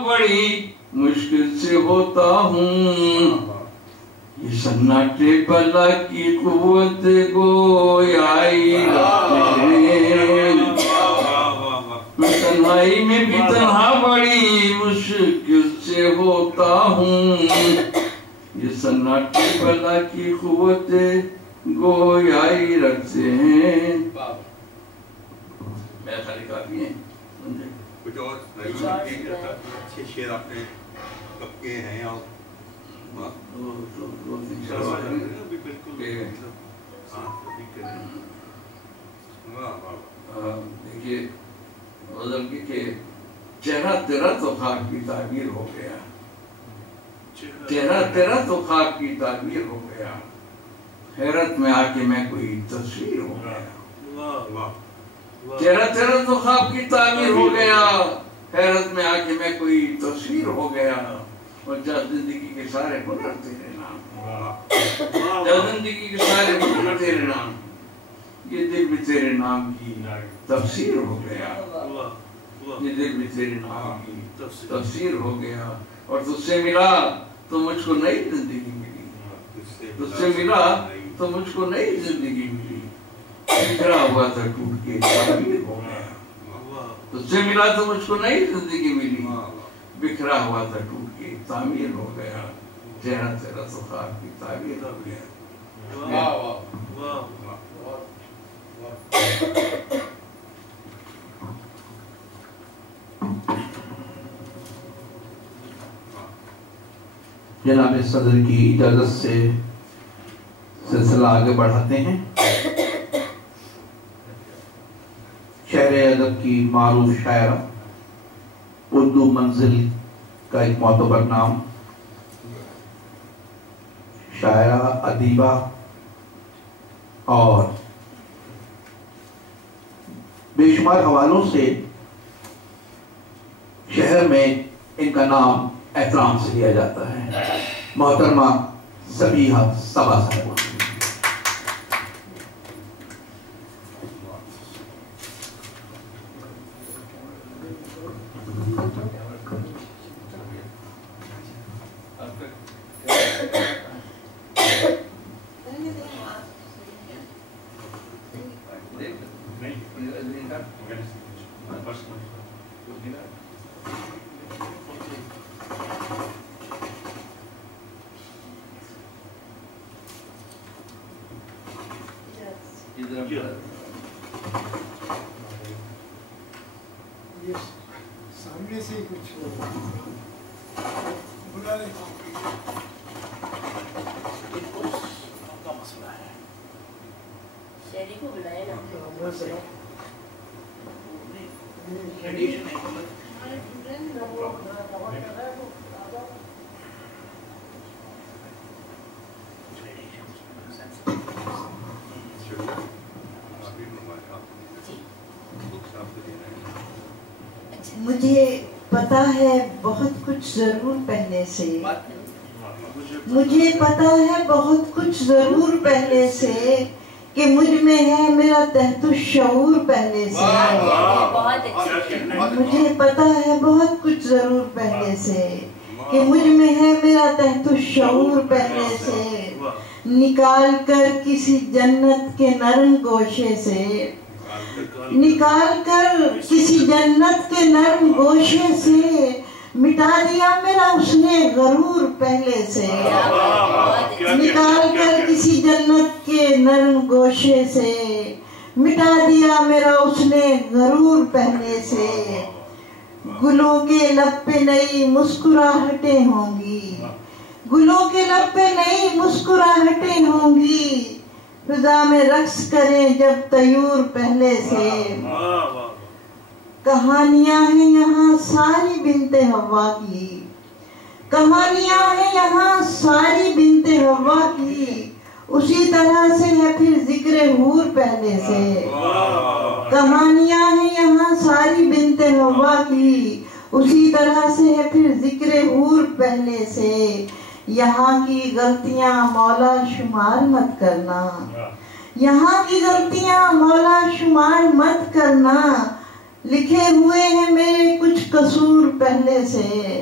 بڑی مشکل سے ہوتا ہوں. یہ سناٹے بلا کی قوت گویائی رکھتے ہیں، میں تنہائی میں بھی تنہا بڑی مشکل سے ہوتا ہوں، یہ سناٹے بلا کی قوت گویائی رکھتے ہیں۔ میں خالی کافی ہیں کچھ اور اچھے شعر آپ نے کب کے ہیں اور دیکھیے غزل کہ چہرہ تیرا تو خاک کی تعبیر ہو گیا، چہرہ تیرا تو خاک کی تعبیر ہو گیا، حیرت میں آ کے میں کوئی تصویر ہو گیا، چہرہ تیرا تو خواب کی تعبیر ہو گیا، حیرت میں آ کے میں کوئی تصویر ہو گیا، اور جا زندگی کے سارے ہنر تیرے نام، جا زندگی کے سارے ہنر تیرے نام، یہ دل بھی تیرے نام کی تفسیر ہو گیا، یہ دل بھی تیرے نام کی تفسیر ہو گیا، اور تجھ سے ملا تو مجھ کو نئی زندگی ملی، تجھ سے ملا تو مجھ کو نئی زندگی ملی، بکھرا ہوا تھا ٹوٹ کے تعمیر ہو گیا، تجھ سے ملا تو مجھ کو نئی زندگی ملی، بکھرا ہوا تھا ٹوٹ کے تعمیر ہو گیا، چہرہ تیرا تو خواب کی تعبیر ہو گیا۔ جناب صدر کی اجازت سے سلسلہ آگے بڑھاتے ہیں۔ شہر ادب کی معروف شاعرہ، اردو منزل کا ایک معتبر نام، شاعرہ، ادیبہ اور بے شمار حوالوں سے شہر میں ان کا نام احترام سے لیا جاتا ہے، محترمہ سبیحہ صبا صاحبہ۔ سامنے سے کچھ بلا لیتا ہوں، کا مسئلہ ہے، شہری کو بلائے نا، مجھے پتا ہے بہت کچھ ضرور پہلے سے، مجھے پتا ہے بہت کچھ ضرور پہلے سے، کہ مجھ میں ہے میرا تحت الشعور پہلے سے، مجھے پتا ہے بہت کچھ ضرور پہلے سے، کہ مجھ میں ہے میرا تحت الشعور پہلے سے، نکال کر کسی جنت کے نرم گوشے سے، نکال کر کسی جنت کے نرم گوشے سے، مٹا دیا میرا اس نے غرور پہلے سے، نکال کر کسی جنت کے نرم گوشے سے، مٹا دیا میرا اس نے غرور پہلے سے، گلوں کے لب پہ نئی مسکراہٹیں ہوں گی، گلوں کے لب پہ نئی مسکراہٹیں ہوں گی، فضا میں رقص کریں جب طیور پہلے سے، کہانیاں ہیں یہاں ساری بنت حوا کی، کہانیاں ہیں یہاں ساری بنت حوا کی، اسی طرح سے ہے پھر ذکر حور پہلے سے، کہانیاں ہیں یہاں ساری بنت حوا کی، اسی طرح سے ہے پھر ذکر حور پہلے سے، یہاں کی غلطیاں مولا شمار مت کرنا، یہاں کی غلطیاں مولا شمار مت کرنا، لکھے ہوئے ہیں میرے کچھ قصور پہلے سے،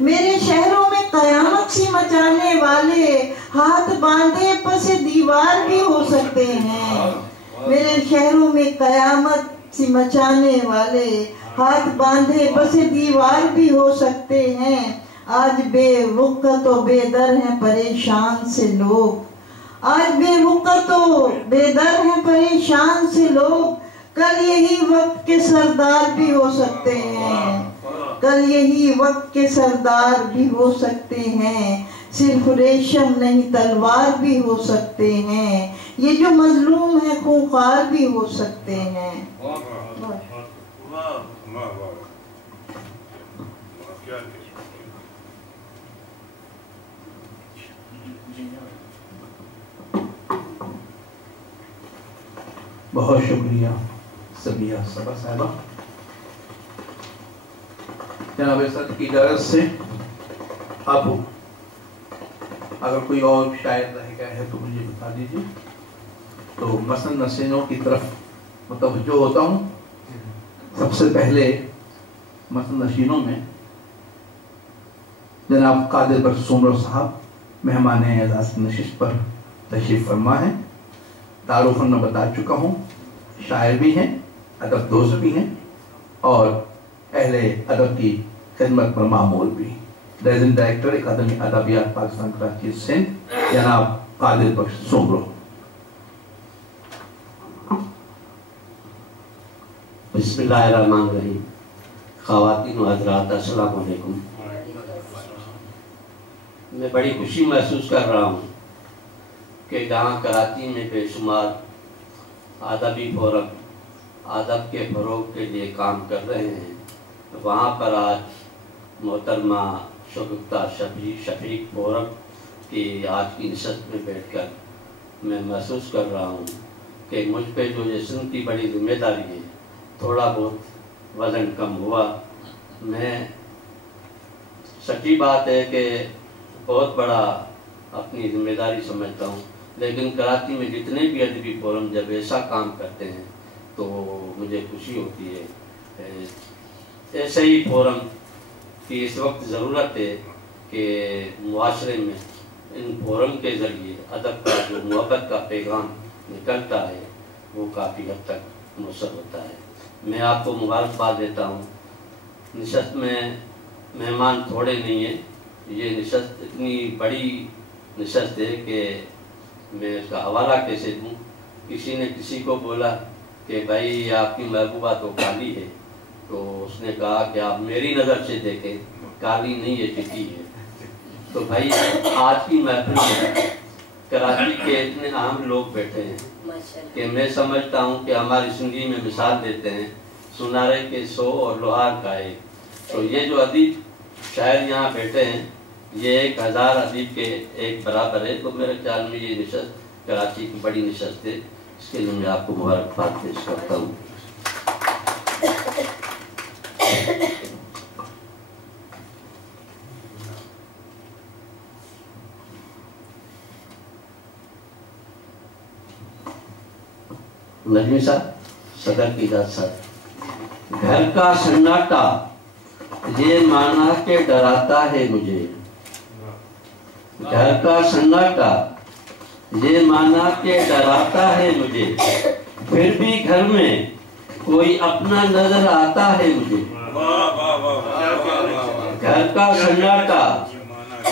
میرے شہروں میں قیامت سی مچانے والے ہاتھ باندھے پس دیوار بھی ہو سکتے ہیں، میرے شہروں میں قیامت سی مچانے والے ہاتھ باندھے پس دیوار بھی ہو سکتے ہیں۔ آج بے وقت و بے در ہیں پریشان سے لوگ، آج بے وقت و بے در ہیں پریشان سے لوگ، کل یہی وقت کے سردار بھی ہو سکتے ہیں، کل یہی وقت کے سردار بھی ہو سکتے ہیں، صرف ریشم نہیں تلوار بھی ہو سکتے ہیں، یہ جو مظلوم ہیں خونخوار بھی ہو سکتے ہیں۔ بہت شکریہ سبیہ صبا صاحبہ۔ جناب صدر کی اجازت سے اب اگر کوئی اور شاعر رہ گیا ہے تو مجھے بتا دیجیے، تو مسند نشینوں کی طرف متوجہ ہوتا ہوں۔ سب سے پہلے مسند نشینوں میں جناب قادر بخش سومرو صاحب مہمان اعزاز کی نشست پر تشریف فرما ہے۔ تعارف میں بتا چکا ہوں، شاعر بھی ہیں، ادب دوست بھی ہیں، اور اہل ادب کی خدمت پر معمول بھی۔ ریزیڈنٹ ڈائریکٹر اکیڈمی ادبیات پاکستان کراچی سندھ جناب قادر بخش سومرو۔ بسم اللہ الرحمن الرحیم۔ خواتین و حضرات السلام علیکم۔ میں بڑی خوشی محسوس کر رہا ہوں کہ جہاں کراچی میں بے شمار ادبی فورم ادب کے فروغ کے لیے کام کر رہے ہیں، وہاں پر آج محترمہ شگفتہ شفیق فورم کی آج کی نشست میں بیٹھ کر میں محسوس کر رہا ہوں کہ مجھ پہ جو جسم کی بڑی ذمہ داری ہے، تھوڑا بہت وزن کم ہوا۔ میں سچی بات ہے کہ بہت بڑا اپنی ذمہ داری سمجھتا ہوں، لیکن کراچی میں جتنے بھی ادبی فورم جب ایسا کام کرتے ہیں تو مجھے خوشی ہوتی ہے۔ ایسے ہی فورم کی اس وقت ضرورت ہے کہ معاشرے میں ان فورم کے ذریعے ادب کا جو محبت کا پیغام نکلتا ہے وہ کافی حد تک مؤثر ہوتا ہے۔ میں آپ کو مبارکباد دیتا ہوں۔ نشست میں مہمان تھوڑے نہیں ہیں، یہ نشست اتنی بڑی نشست ہے کہ میں اس کا حوالہ کیسے دوں۔ کسی نے کسی کو بولا کہ بھائی آپ کی محبوبہ تو کالی ہے، تو اس نے کہا کہ آپ میری نظر سے دیکھیں، کالی نہیں ہے چٹی ہے۔ تو بھائی آج کی محفل میں کراچی کے اتنے اہم لوگ بیٹھے ہیں کہ میں سمجھتا ہوں کہ ہماری زندگی میں مثال دیتے ہیں، سنارے کے 100 اور لوہار کا 1۔ تو یہ جو ادیب شاعر یہاں بیٹھے ہیں یہ 1000 ادیب کے ایک برابر ہے۔ تو میرے خیال میں یہ نشست کراچی کی بڑی نشست ہے، اس کے لیے میں آپ کو مبارکباد پیش کرتا ہوں۔ نجمی صاحب، صدر کی اجازت صاحب۔ گھر کا سناٹا یہ مانا کہ ڈراتا ہے مجھے، گھر کا سناٹا یہ مانا کہ ڈراتا ہے مجھے، پھر بھی گھر میں کوئی اپنا نظر آتا ہے مجھے۔ گھر کا سناٹا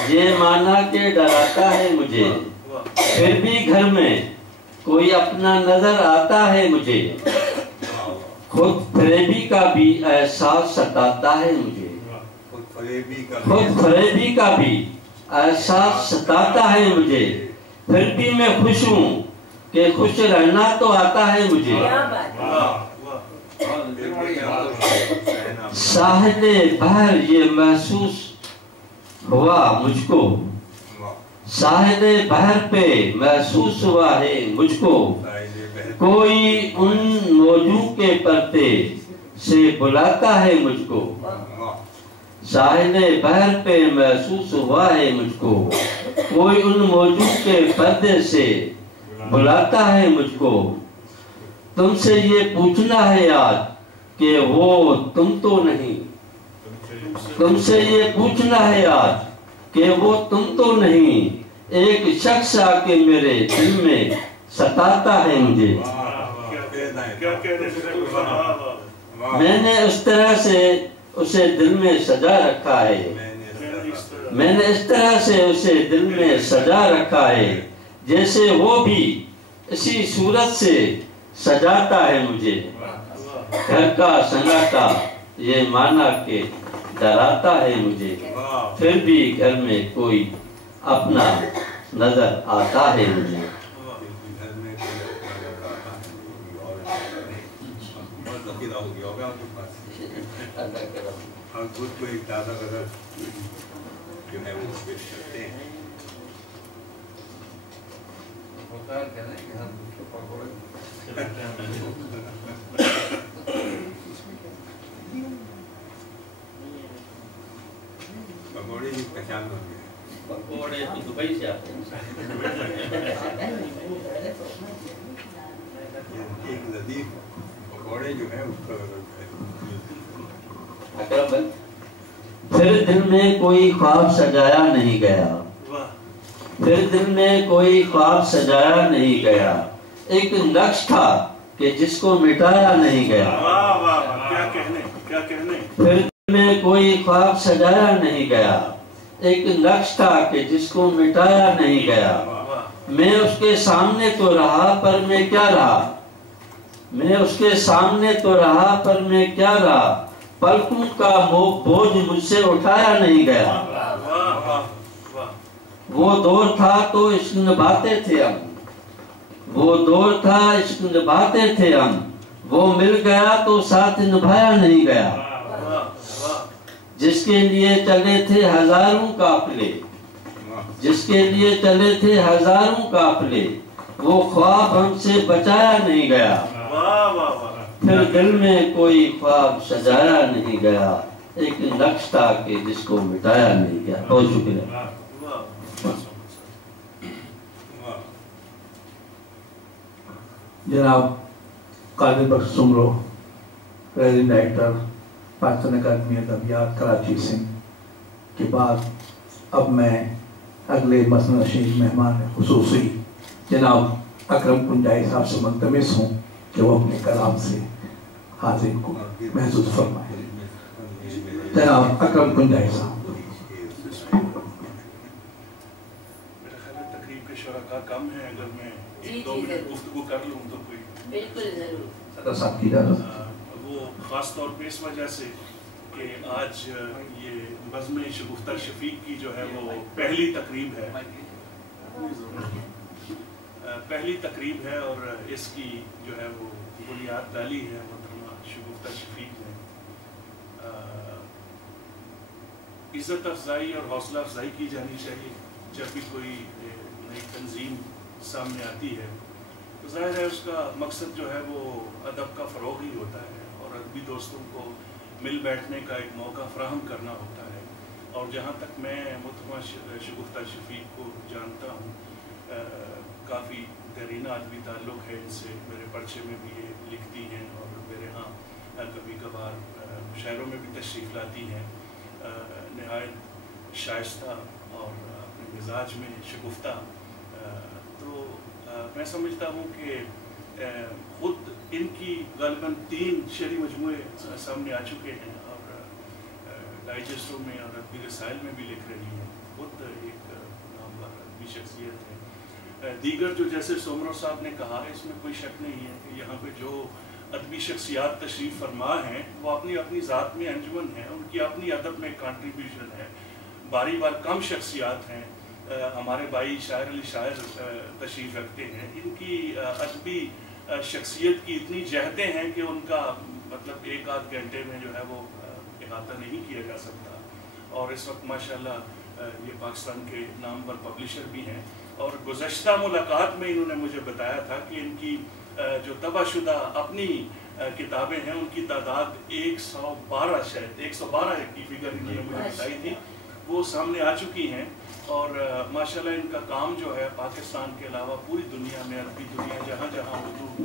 یہ مانا کہ ڈراتا ہے مجھے، پھر بھی گھر میں کوئی اپنا نظر آتا ہے مجھے، خود فریبی کا بھی احساس ستاتا ہے مجھے، خود فریبی کا بھی احساس ستاتا ہے مجھے، پھر بھی میں خوش ہوں کہ خوش رہنا تو آتا ہے مجھے۔ ساحل بحر یہ محسوس ہوا مجھ کو، ساحل بحر پہ محسوس ہوا ہے مجھ کو، کوئی ان موجوں کے پردے سے بلاتا ہے مجھ کو، ساحل بحر پہ محسوس ہوا ہے مجھ کو، کوئی ان موجوں کے پردے سے بلاتا ہے مجھ کو۔ تم سے یہ پوچھنا ہے آج کہ وہ تم تو نہیں، تم سے یہ پوچھنا ہے آج کہ وہ تم تو نہیں، ایک شخص آ کے میرے دل میں ستاتا ہے مجھے، میں نے اس طرح سے اسے دل میں سجا رکھا ہے، میں نے اس طرح سے اسے دل میں سجا رکھا ہے، جیسے وہ بھی اسی صورت سے سجاتا ہے مجھے، گھر کا سناٹا یہ مانا کہ ڈراتا ہے مجھے، پھر بھی گھر میں کوئی اپنا نظر آتا ہے مجھے۔ خود کو ایک تازہ غزل جو ہے وہ پیش کرتے ہیں۔ پکوڑے بھی پہچان ہوں گے، پکوڑے تو دبئی سے آتے ہیں، ایک لذیذ پکوڑے جو ہے اس کا پھر دل میں کوئی خواب سجایا نہیں گیا، پھر دل میں کوئی خواب سجایا نہیں گیا، ایک نقش تھا کہ جس کو مٹایا نہیں گیا، پھر دل میں کوئی خواب سجایا نہیں گیا، ایک نقش تھا کہ جس کو مٹایا نہیں گیا، میں اس کے سامنے تو رہا پر میں کیا رہا، میں اس کے سامنے تو رہا پر میں کیا رہا، پلکوں کا بوجھ مجھ سے اٹھایا نہیں گیا، وہ دور تھا تو عشق نبھاتے تھے ہم، وہ دور تھا عشق نبھاتے تھے ہم، وہ مل گیا تو ساتھ نبھایا نہیں گیا، جس کے لیے چلے تھے ہزاروں قافلے، جس کے لیے چلے تھے ہزاروں قافلے، وہ خواب ہم سے بچایا نہیں گیا، پھر دل میں کوئی خواب سجایا نہیں گیا، ایک نقش تھا کہ جس کو مٹایا نہیں گیا۔ بہت شکریہ۔ جناب Qadir Bakhsh Soomro, president director Pakistan academy ادبیات کراچی سنگھ کے بعد اب میں اگلے مثنشین مہمان خصوصی جناب اکرم کنجائی صاحب سے ملتمس ہوں کہ وہ اپنے کلام سے حاضرین کو محسوس فرمائے۔ جناب اکرم کنجائی صاحب۔ میرا خیال ہے تقریب کے شرکاء کم ہیں، اگر میں ایک دو منٹ گفتگو کر لوں تو کوئی بالکل ضرور صدر صاحب کی اجازت۔ وہ خاص طور پہ اس وجہ سے کہ آج یہ بزم شگفتہ شفیق کی جو ہے وہ پہلی تقریب ہے، پہلی تقریب ہے، اور اس کی جو ہے وہ بنیاد ڈالی ہے محترمہ شگفتہ شفیق نے۔ عزت افزائی اور حوصلہ افزائی کی جانی چاہیے جب بھی کوئی نئی تنظیم سامنے آتی ہے، تو ظاہر ہے اس کا مقصد جو ہے وہ ادب کا فروغ ہی ہوتا ہے اور ادبی دوستوں کو مل بیٹھنے کا ایک موقع فراہم کرنا ہوتا ہے۔ اور جہاں تک میں محترمہ شگفتہ شفیق کو جانتا ہوں، کافی دیرینہ ادبی تعلق ہے ان سے، میرے پرچے میں بھی یہ لکھتی ہیں اور میرے ہاں کبھی کبھار مشاعروں میں بھی تشریف لاتی ہیں، نہایت شائستہ اور اپنے مزاج میں شگفتہ۔ تو میں سمجھتا ہوں کہ خود ان کی غالباً 3 شعری مجموعے سامنے آ چکے ہیں اور ڈائجسٹوں میں اور ادبی رسائل میں بھی لکھ رہی ہیں، خود ایک نامور ادبی شخصیت ہے۔ دیگر جو جیسے سومرو صاحب نے کہا، اس میں کوئی شک نہیں ہے کہ یہاں پہ جو ادبی شخصیات تشریف فرما ہیں وہ اپنی اپنی ذات میں انجمن ہیں، ان کی اپنی ادب میں کنٹریبیوشن ہے، باری بار کم شخصیات ہیں۔ ہمارے بھائی شاعر علی شاعر تشریف رکھتے ہیں، ان کی ادبی شخصیت کی اتنی جہتیں ہیں کہ ان کا مطلب 1-8 گھنٹے میں جو ہے وہ احاطہ نہیں کیا جا سکتا، اور اس وقت ماشاءاللہ یہ پاکستان کے نامور پبلشر بھی ہیں، اور گزشتہ ملاقات میں انہوں نے مجھے بتایا تھا کہ ان کی جو طبع شدہ اپنی کتابیں ہیں ان کی تعداد 112 شاید 112 کی فگر انہوں نے مجھے بتائی تھی، وہ سامنے آ چکی ہیں، اور ماشاءاللہ ان کا کام جو ہے پاکستان کے علاوہ پوری دنیا میں، عربی دنیا جہاں جہاں اردو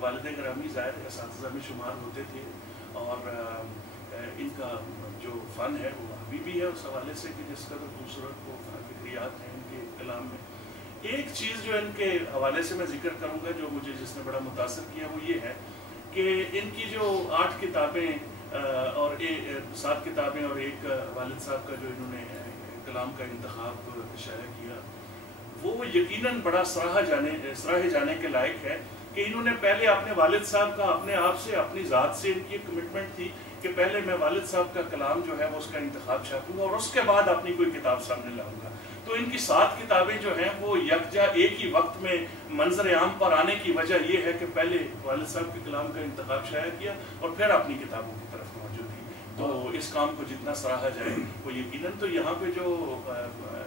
والد گرامی ظاہر اساتذہ میں شمار ہوتے تھے اور ان کا جو فن ہے وہ ابھی بھی ہے اس حوالے سے کہ جس قدر خوبصورت وہ فکریات ہیں ان کے کلام میں. ایک چیز جو ان کے حوالے سے میں ذکر کروں گا جو مجھے جس نے بڑا متاثر کیا وہ یہ ہے کہ ان کی جو 8 کتابیں اور 7 کتابیں اور ایک والد صاحب کا جو انہوں نے کلام کا انتخاب شائع کیا وہ یقیناً بڑا سراہے جانے کے لائق ہے کہ انہوں نے پہلے اپنے والد صاحب کا اپنے آپ سے اپنی ذات سے ان کی ایک کمٹمنٹ تھی کہ پہلے میں والد صاحب کا کلام جو ہے وہ اس کا انتخاب چھاپوں گا اور اس کے بعد اپنی کوئی کتاب سامنے لاؤں گا. تو ان کی 7 کتابیں جو ہیں وہ یکجا ایک ہی وقت میں منظر عام پر آنے کی وجہ یہ ہے کہ پہلے والد صاحب کے کلام کا انتخاب شائع کیا اور پھر اپنی کتابوں کی طرف توجہ دی. تو اس کام کو جتنا سراہا جائے وہ یقیناً. تو یہاں پہ جو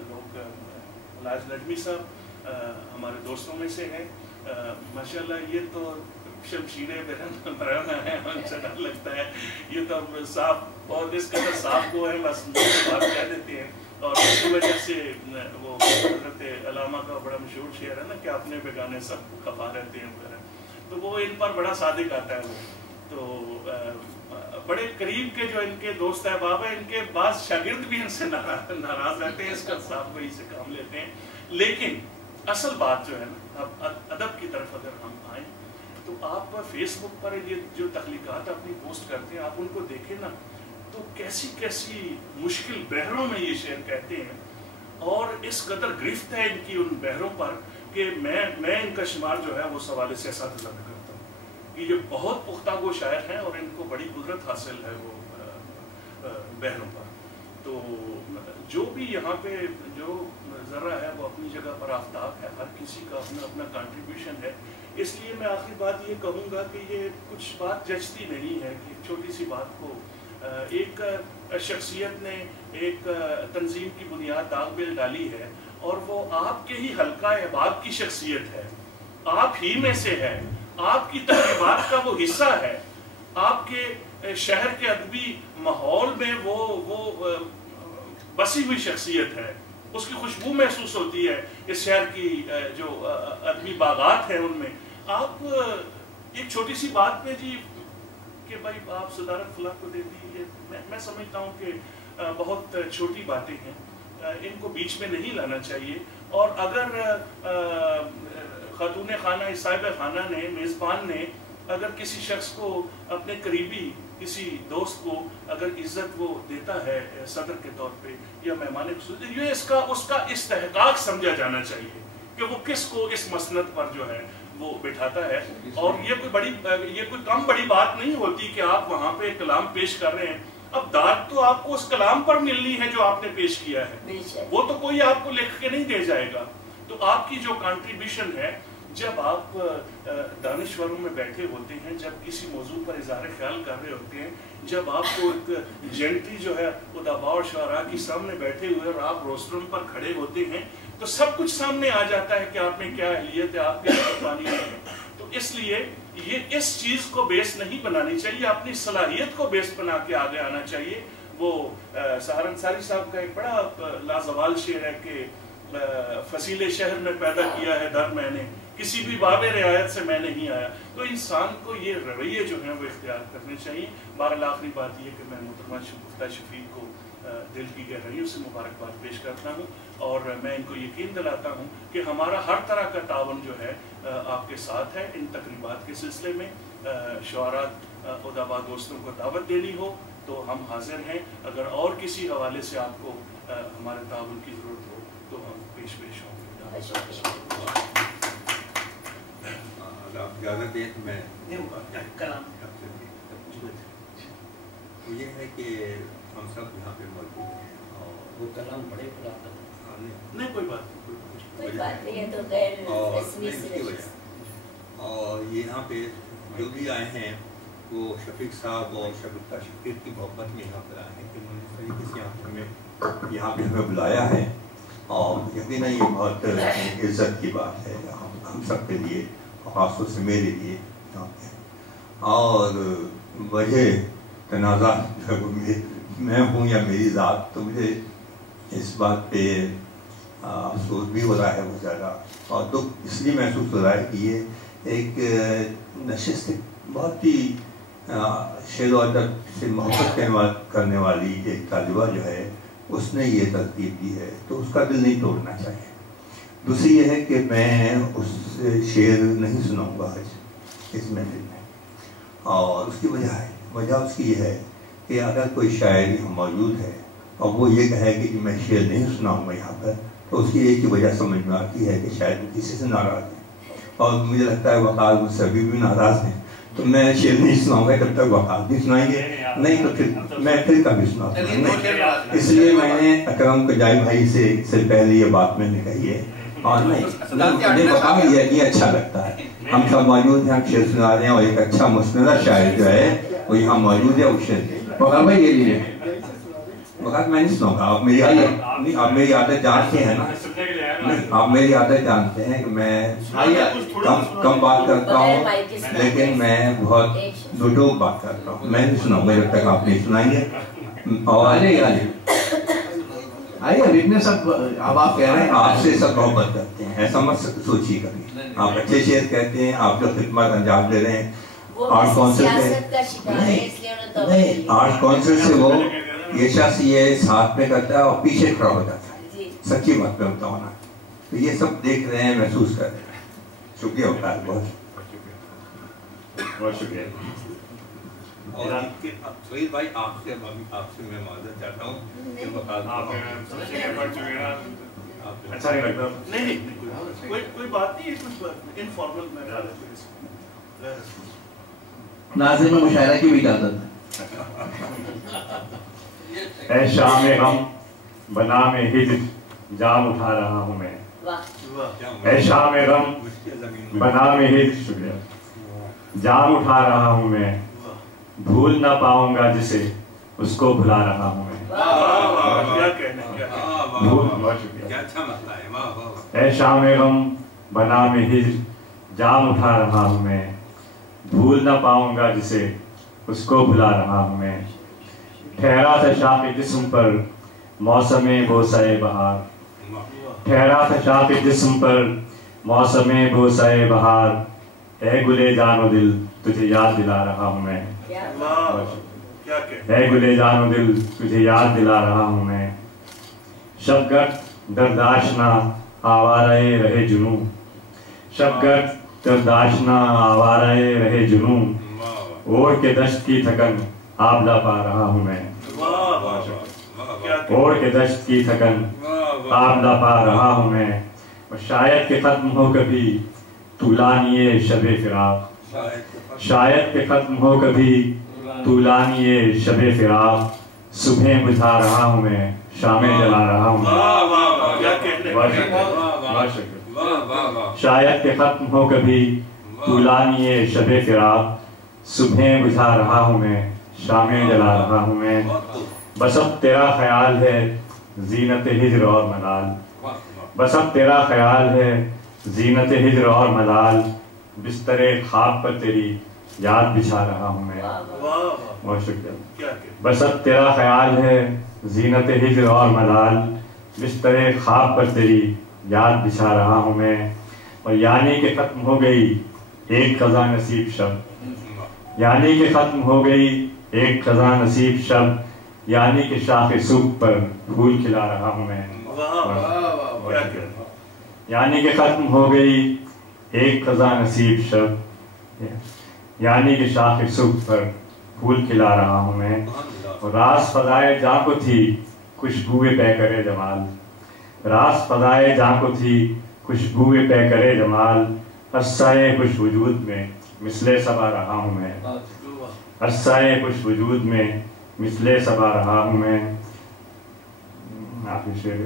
لوگ لاج نجمی صاحب ہمارے دوستوں میں سے ہیں ماشاءاللہ یہ تو شمشیریں برہنہ ہیں ان سے ڈر لگتا ہے یہ تو صاف بہت اس قدر صاف کو ہے بس بات کہہ دیتے ہیں اور اسی وجہ سے وہ حضرت علامہ کا بڑا مشہور شعر ہے نا کہ اپنے بیگانے سب خفا رہتے ہیں وغیرہ تو وہ ان پر بڑا صادق آتا ہے وہ. تو بڑے قریب کے جو ان کے دوست احباب ہیں ان کے بعض شاگرد بھی ان سے ناراض رہتے ہیں اس کا صاحب وہی سے کام لیتے ہیں. لیکن اصل بات جو ہے نا اب ادب کی طرف اگر ہم آئیں تو آپ فیس بک پر یہ جو تخلیقات اپنی پوسٹ کرتے ہیں آپ ان کو دیکھیں نا تو کیسی کیسی مشکل بحروں میں یہ شعر کہتے ہیں اور اس قدر گرفت ہے ان کی ان بحروں پر کہ میں ان کا شمار جو ہے وہ سوالے سے اساتذہ میں کرتا ہوں کہ یہ بہت پختہ گو شاعر ہیں اور ان کو بڑی قدرت حاصل ہے وہ بحروں پر. تو جو بھی یہاں پہ جو ذرہ ہے وہ اپنی جگہ پر آفتاب ہے ہر کسی کا اپنا اپنا کنٹریبیوشن ہے. اس لیے میں آخری بات یہ کہوں گا کہ یہ کچھ بات جچتی نہیں ہے کہ چھوٹی سی بات کو ایک شخصیت نے ایک تنظیم کی بنیاد داغ بل ڈالی ہے اور وہ آپ کے ہی حلقہ احباب کی شخصیت ہے آپ ہی میں سے ہے آپ کی تقریبات کا وہ حصہ ہے آپ کے شہر کے ادبی ماحول میں وہ بسی ہوئی شخصیت ہے اس کی خوشبو محسوس ہوتی ہے اس شہر کی جو ادبی باغات ہیں ان میں. آپ ایک چھوٹی سی بات پہ جی کہ بھائی آپ صدارت فلاں کو دے دی میں سمجھتا ہوں کہ بہت چھوٹی باتیں ہیں ان کو بیچ میں نہیں لانا چاہیے. اور اگر خاتون خانہ صاحب خانہ نے میزبان نے اگر کسی شخص کو اپنے قریبی کسی دوست کو اگر عزت وہ دیتا ہے صدر کے طور پہ یا مہمان خصوصی یہ اس کا استحقاق سمجھا جانا چاہیے کہ وہ کس کو اس مسند پر جو ہے وہ بٹھاتا ہے. اور یہ کوئی کم بڑی بات نہیں ہوتی کہ آپ وہاں پہ کلام پیش کر رہے ہیں. اب داد تو آپ کو اس کلام پر ملنی ہے جو آپ نے پیش کیا ہے وہ تو کوئی آپ کو لکھ کے نہیں دے جائے گا. تو آپ کی جو کنٹریبیوشن ہے جب آپ دانشوروں میں بیٹھے ہوتے ہیں جب کسی موضوع پر اظہار خیال کر رہے ہوتے ہیں جب آپ کو ایک جنٹری جو ہے ادباء اور شعراء کی سامنے بیٹھے ہوئے اور آپ روسٹرم پر کھڑے ہوتے ہیں تو سب کچھ سامنے آ جاتا ہے کہ آپ میں کیا اہلیت ہے آپ کی قربانی ہے. تو اس لیے یہ اس چیز کو بیس نہیں بنانی چاہیے اپنی صلاحیت کو بیس بنا کے آگے آنا چاہیے. وہ سہار انصاری صاحب کا ایک بڑا لازوال شعر ہے کہ فصیل شہر میں پیدا کیا ہے در میں نے کسی بھی باب رعایت سے میں نہیں آیا. تو انسان کو یہ رویے جو ہیں وہ اختیار کرنے چاہیے. بہرحال آخری بات یہ کہ میں محترمہ شگفتہ شفیق کو دل کی گہرائیوں سے مبارکباد پیش کرتا ہوں اور میں ان کو یقین دلاتا ہوں کہ ہمارا ہر طرح کا تعاون جو ہے آپ کے ساتھ ہے. ان تقریبات کے سلسلے میں شعراء ادباء دوستوں کو دعوت دینی ہو تو ہم حاضر ہیں. اگر اور کسی حوالے سے آپ کو ہمارے تعاون کی ضرورت ہو تو ہم پیش ہوں گے. اجازت دیں میں یہ ہے کہ ہم سب یہاں پہ موجود ہیں اور وہ کلام بڑے نہیں کوئی بات نہیں اور یہاں پہ جو بھی آئے ہیں وہ شفیق صاحب اور شگفتہ شفیق کی محبت میں یہاں پر آئے ہیں کہ انہوں نے اس طریقے سے یہاں پہ ہمیں بلایا ہے اور یقیناً یہ بہت عزت کی بات ہے ہم سب کے لیے خاص طور سے میرے لیے. اور وجہ تنازع میں ہوں یا میری ذات تو مجھے اس بات پہ افسوس بھی ہو رہا ہے بہت زیادہ اور دکھ اس لیے محسوس ہو رہا ہے کہ یہ ایک نشست بہت ہی شعر و ادب سے محبت کرنے والی ایک طالبہ جو ہے اس نے یہ ترتیب دی ہے تو اس کا دل نہیں توڑنا چاہیے. دوسری یہ ہے کہ میں اس شعر نہیں سناؤں گا آج اس محفل میں، اور اس کی وجہ اس کی یہ ہے کہ اگر کوئی شاعر یہاں موجود ہے اور وہ یہ کہے کہ میں شعر نہیں سناؤں گا یہاں پر، تو اس کی ایک ہی وجہ سمجھ میں آتی ہے کہ شاید وہ کسی سے ناراض ہے، اور مجھے لگتا ہے وقار مجھ سے ابھی بھی ناراض ہیں، تو میں شعر نہیں سناؤں گا جب تک وقار نہیں سنائیں گے، نہیں تو پھر میں پھر کبھی سناتا ہوں نہیں. اس لیے میں نے اکرم کجائی بھائی سے پہلے یہ بات میں نے کہی ہے، اور نہیں وقار یہ اچھا لگتا ہے. ہم سب موجود ہیں، ہم شعر سنا رہے ہیں، اور ایک اچھا مسندہ شاعر جو ہے وہ یہاں موجود ہے. اس شعر وقار بھائی یہ لیجیے. وقار میں نہیں سناؤں گا، آپ میری عادت جانتے ہیں نا، آپ میری عادت جانتے ہیں کہ میں کم بات کرتا ہوں، لیکن میں بہت دو بات کرتا ہوں. میں نہیں سناؤں گا جب تک آپ نہیں سنائیں گے. اور آئیے اب اتنے سب اب آپ کہہ رہے ہیں آپ سے سب محبت کرتے ہیں، ایسا مت سوچیے کبھی. آپ اچھے شعر کہتے ہیں، آپ جو خدمت انجام دے رہے ہیں آرٹ کونسل سے وہ یہ شخص یہ ساتھ میں کرتا ہے اور پیچھے کھڑا ہو جاتا ہے. سچی بات میں بتاؤں نا، تو یہ سب دیکھ رہے ہیں، محسوس کر رہے ہیں. شکریہ ہوتا ہے، بہت شکریہ. اور سعید بھائی آپ سے میں معذرت چاہتا ہوں کہ اچھا نہیں لگتا. نہیں کوئی بات نہیں، کچھ انفارمل میں ناظرین میں مشاعرہ کی بھی اجازت ہے. اے شام غم بنام ہجر جام اٹھا رہا ہوں میں. اے شام غم بنام ہجر شکریہ جام اٹھا رہا ہوں میں. بھول نہ پاؤں گا جسے اس کو بھلا رہا ہوں میں. اے شام غم بنام ہجر جام اٹھا رہا ہوں میں. بھول نہ پاؤں گا جسے اس کو بھلا رہا ہوں میں. ٹھہرا تھا شاخ جسم پر موسم بوسہ بہار. ٹھہرا تھا شاخ جسم پر موسم بوسہ بہار. اے گلے جان و دل تجھے یاد دلا رہا ہوں میں. اے گلے جان و دل تجھے یاد دلا رہا ہوں میں. شبگرد درداشنا آوارہ رہے جنوں. شبگرد درداشنا آوارہ رہے جنوں. اوڑھ کے دشت کی تھکن آبلہ پا رہا ہوں میں. اوڑھ کے دشت کی تھکن آبلہ پا رہا ہوں میں. اور شاید کہ ختم ہو کبھی طولانی شب فراق. شاید کہ ختم ہو کبھی طولانی شب فراق. صبح بجھا رہا ہوں میں، شامیں جلا رہا ہوں. شاید کہ ختم ہو کبھی طولانی شب فراق. صبح بجھا رہا ہوں میں، شامیں جلا رہا ہوں میں. بس اب تیرا خیال ہے زینت ہجر اور ملال. بس اب تیرا خیال ہے زینت ہجر اور ملال. بستر خواب پر تیری یاد بچھا رہا ہوں میں. بہت شکریہ. بس اب تیرا خیال ہے زینت ہجر اور ملال. بستر خواب پر تیری یاد بچھا رہا ہوں میں. اور یعنی کہ ختم ہو گئی ایک خزاں نصیب شب. یعنی کہ ختم ہو گئی ایک خزاں نصیب شب. یعنی کہ شاخ صبح پر پھول کھلا رہا ہوں میں. یعنی کہ ختم ہو گئی ایک خزاں نصیب شب. یعنی کہ شاخ صبح پر پھول کھلا رہا ہوں میں. اور راز فضائے جاں کو تھی خوشبوئے پیکر جمال. راز فضائے جاں کو تھی خوشبوئے پیکر جمال. عرصۂ خوش وجود میں مثل صبا رہا ہوں میں. عرصۂ خوش وجود میں مثل صبا رہا ہوں میں. آخری شعر.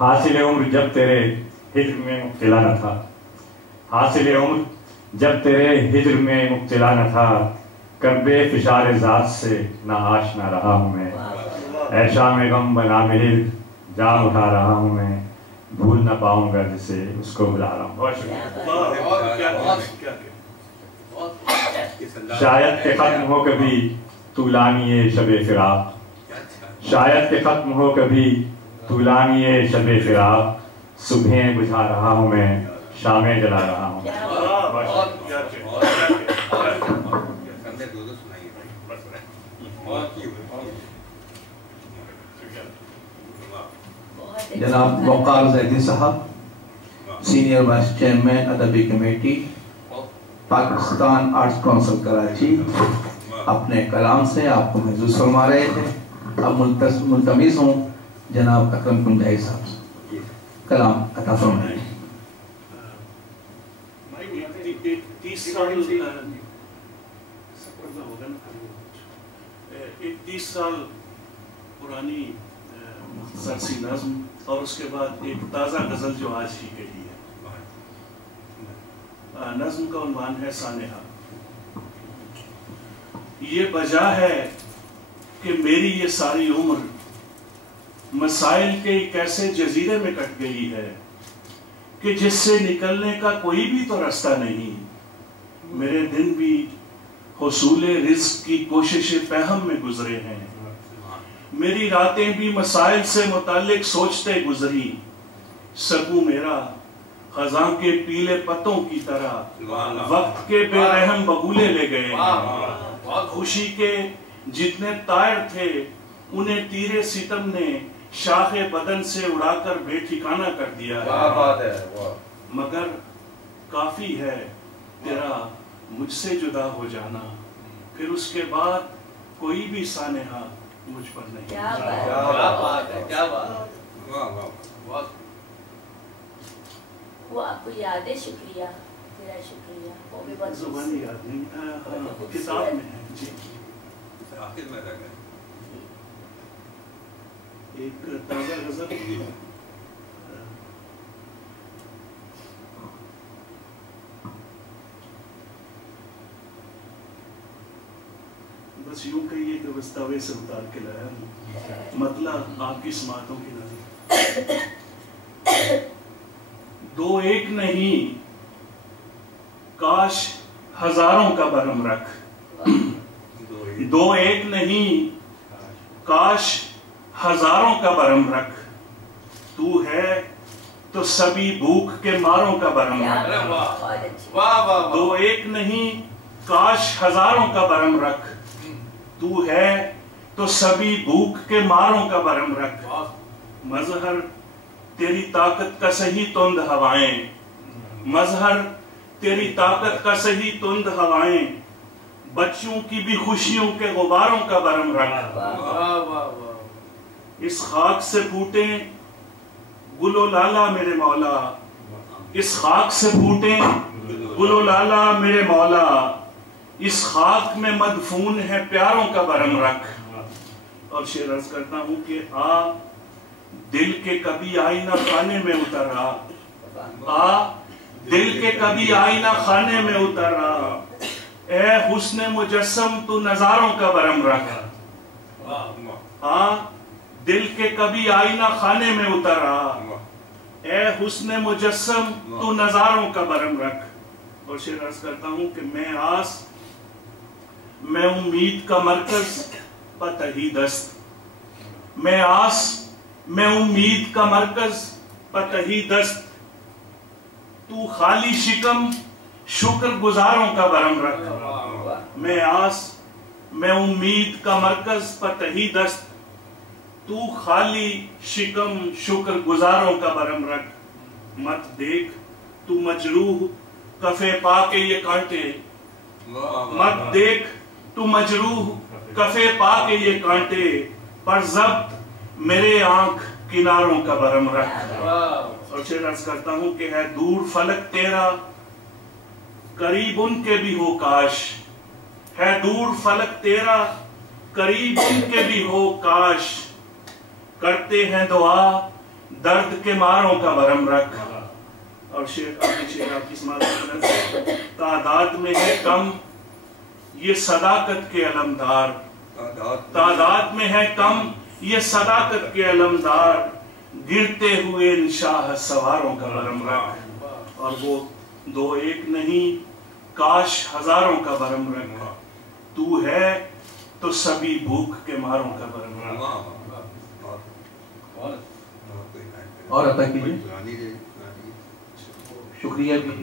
حاصل عمر جب تیرے ہجر میں مبتلا نہ تھا. حاصل عمر جب تیرے ہجر میں مبتلا نہ تھا. کربے فشار ذات سے نہ آشنا رہا ہوں میں. اے شام غم بنام ہجر جام اٹھا رہا ہوں میں. بھول نہ پاؤں گا جسے اس کو بلا رہا ہوں. بہت شکریہ. شاید کہ ختم ہو کبھی طولانی شب فراق. شاید کہ ختم ہو کبھی طولانی شب فراق. صبح بجھا رہا ہوں میں، شامیں جلا رہا ہوں. جناب وقار زیدی صاحب، سینئر وائس چیئرمین ادبی committee Pakistan arts council Karachi, اپنے کلام سے آپ کو محظوظ فرما رہے تھے۔ اب ملتمس ہوں جناب اکرم کنجائی صاحب سے کلام عطا فرمائیں۔ 30 سال پرانی مختصر سی نظم اور اس کے بعد ایک تازہ غزل جو آج ہی کہی ہے۔ نظم کا عنوان ہے سانحہ۔ یہ وجہ ہے کہ میری یہ ساری عمر مسائل کے ایک ایسے جزیرے میں کٹ گئی ہے کہ جس سے نکلنے کا کوئی بھی تو راستہ نہیں۔ میرے دن بھی حصول رزق کی کوشش فہم میں گزرے ہیں، میری راتیں بھی مسائل سے متعلق سوچتے گزری۔ سکو میرا خزاں کے پیلے پتوں کی طرح وقت کے بے رحم بگولے لے گئے ہیں۔ خوشی کے جتنے طائر تھے انہیں تیرے ستم نے شاخ بدن سے اڑا کر بے ٹھکانہ کر دیا ہے۔ مگر کافی ہے تیرا مجھ سے جدا ہو جانا، پھر اس کے بعد کوئی بھی سانحہ مجھ پر نہیں۔ کیا بات ہے، کیا بات۔ وہ آپ کو یاد ہے؟ شکریہ، تیرا شکریہ۔ وہ بھی بہت زبانی یاد نہیں، کتاب میں ہے جی۔ آخر میں رہ گئے ایک تازہ غزل بس یوں کہیے کہ بستاوے سے اتار کے لایا ہوں، مطلب آپ کی سماعتوں کی نظر۔ دو ایک نہیں کاش ہزاروں کا برہم رکھ، دو ایک نہیں کاش ہزاروں کا برہم رکھ، تو ہے تو سبھی بھوک کے ماروں کا برہم رکھ۔ دو ایک نہیں کاش ہزاروں کا برہم رکھ، تو ہے تو سبھی بھوک کے ماروں کا برہم رکھ۔ مظہر تیری طاقت کا صحیح تند ہوائیں، مظہر تیری طاقت کا صحیح تند ہوائیں، بچوں کی بھی خوشیوں کے غباروں کا برہم رکھ۔ اس خاک سے پھوٹیں گل و لالا میرے مولا، اس خاک سے پھوٹیں گل و لالا میرے مولا، اس خاک میں مدفون ہے پیاروں کا برہم رکھ۔ اور شعر عرض کرتا ہوں کہ آ دل کے کبھی آئینہ خانے میں اتر آ، آ دل کے کبھی آئینہ خانے میں اتر آ، اے حسن مجسم تو نظاروں کا برہم رکھ۔ آ دل کے کبھی آئینہ خانے میں اتر آ، اے حسن مجسم تو نظاروں کا برہم رکھ۔ اور شعر عرض کرتا ہوں کہ میں آس میں امید کا مرکز پتہی دست، میں آس میں امید کا مرکز پتہی دست، تو خالی شکم شکر گزاروں کا برہم رکھ۔ میں آس میں امید کا مرکز پتہی دست، تو خالی شکم شکر گزاروں کا برہم رکھ۔ مت دیکھ تو مجروح کفے پا کے یہ کانٹے، مت دیکھ تو مجروح کفے پا کے یہ کانٹے، پر ضبط میرے آنکھ کناروں کا برہم رکھ۔ اور شعر عرض کرتا ہوں کہ ہے دور فلک تیرا قریب ان کے بھی ہو کاش، ہے دور فلک تیرا قریب ان کے بھی ہو کاش، کرتے ہیں دعا درد کے ماروں کا برہم رکھ۔ اور شعر آپ کی سماعت، تعداد میں ہے کم یہ صداقت کے علمدار، تعداد میں ہے کم یہ صداقت کے علمدار، گرتے ہوئے انشاء سواروں کا برہم رکھ۔ اور وہ دو ایک نہیں کاش ہزاروں کا برہم رکھ، تو ہے تو سبھی بھوک کے ماروں کا برہم رکھ۔ اور عطا کیجیے۔ شکریہ بھی۔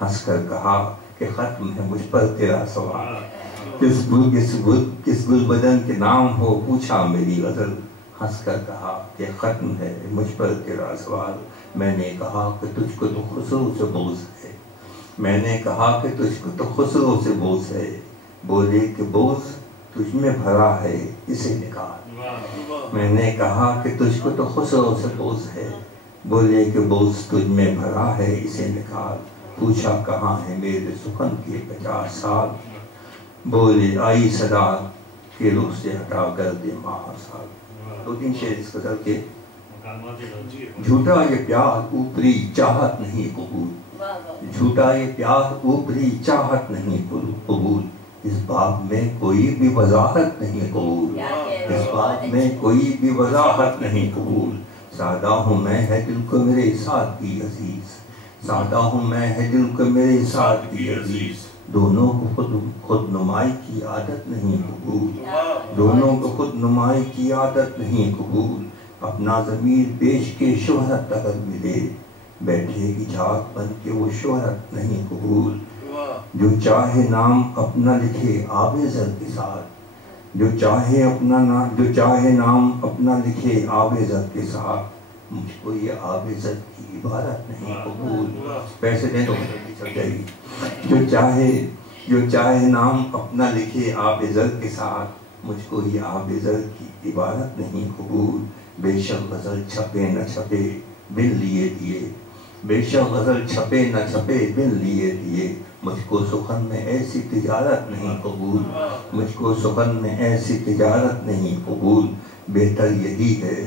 ہنس کر کہا کہ ختم ہے مجھ پر تیرا سوال، کس گل بدن کے نام ہو پوچھا میری غزل، ہنس کر کہا کہ ختم ہے مجھ پر تیرا سوال، میں نے کہا کہ تجھ کو تو خسرو سے بغض ہے، میں نے کہا کہ تجھ کو تو خسرو سے بغض ہے، بولے کہ بغض تجھ میں بھرا ہے اسے نکال، میں نے کہا کہ تجھ کو تو خسرو سے بغض ہے، بولے کہ بغض تجھ میں بھرا ہے اسے نکال، پوچھا کہاں ہے میرے سخن کے 50 سال، بولے آئی صدا کہ روح سے ہٹا کر دے ماہ سال۔ 2-3 شعر اس غزل کے۔ جھوٹا یہ پیار اوپری چاہت نہیں قبول، جھوٹا یہ پیار اوپری چاہت نہیں قبول، اس بات میں کوئی بھی وضاحت نہیں قبول، اس بات میں کوئی بھی وضاحت نہیں قبول، سادہ ہوں میں ہے دل کو میرے ساتھ کی عزیز، سادہ ہوں میں ہے دل کو میرے ساتھ کی عزیز، دونوں کو خود نمائی کی عادت نہیں قبول، دونوں کو خود نمائی کی عادت نہیں قبول، اپنا ضمیر بیچ کے شہرت اگر ملے، بیٹھے گی جھاگ بن کے وہ شہرت نہیں قبول، جو چاہے نام اپنا لکھے آب زر کے ساتھ، جو چاہے نام اپنا لکھے آب زر کے ساتھ، مجھ کو یہ آب زر کی عبارت نہیں قبول، پیسے دیں تو چل جائے گی، جو چاہے نام اپنا لکھے آب زر کے ساتھ، مجھ کو یہ آب زر کی عبارت نہیں قبول، بے شک غزل چھپے نہ چھپے بن لیے دیے، بے شک غزل چھپے نہ چھپے بن لیے دیے، مجھ کو سخن میں ایسی تجارت نہیں قبول، مجھ کو سخن میں ایسی تجارت نہیں قبول، بہتر یہی ہے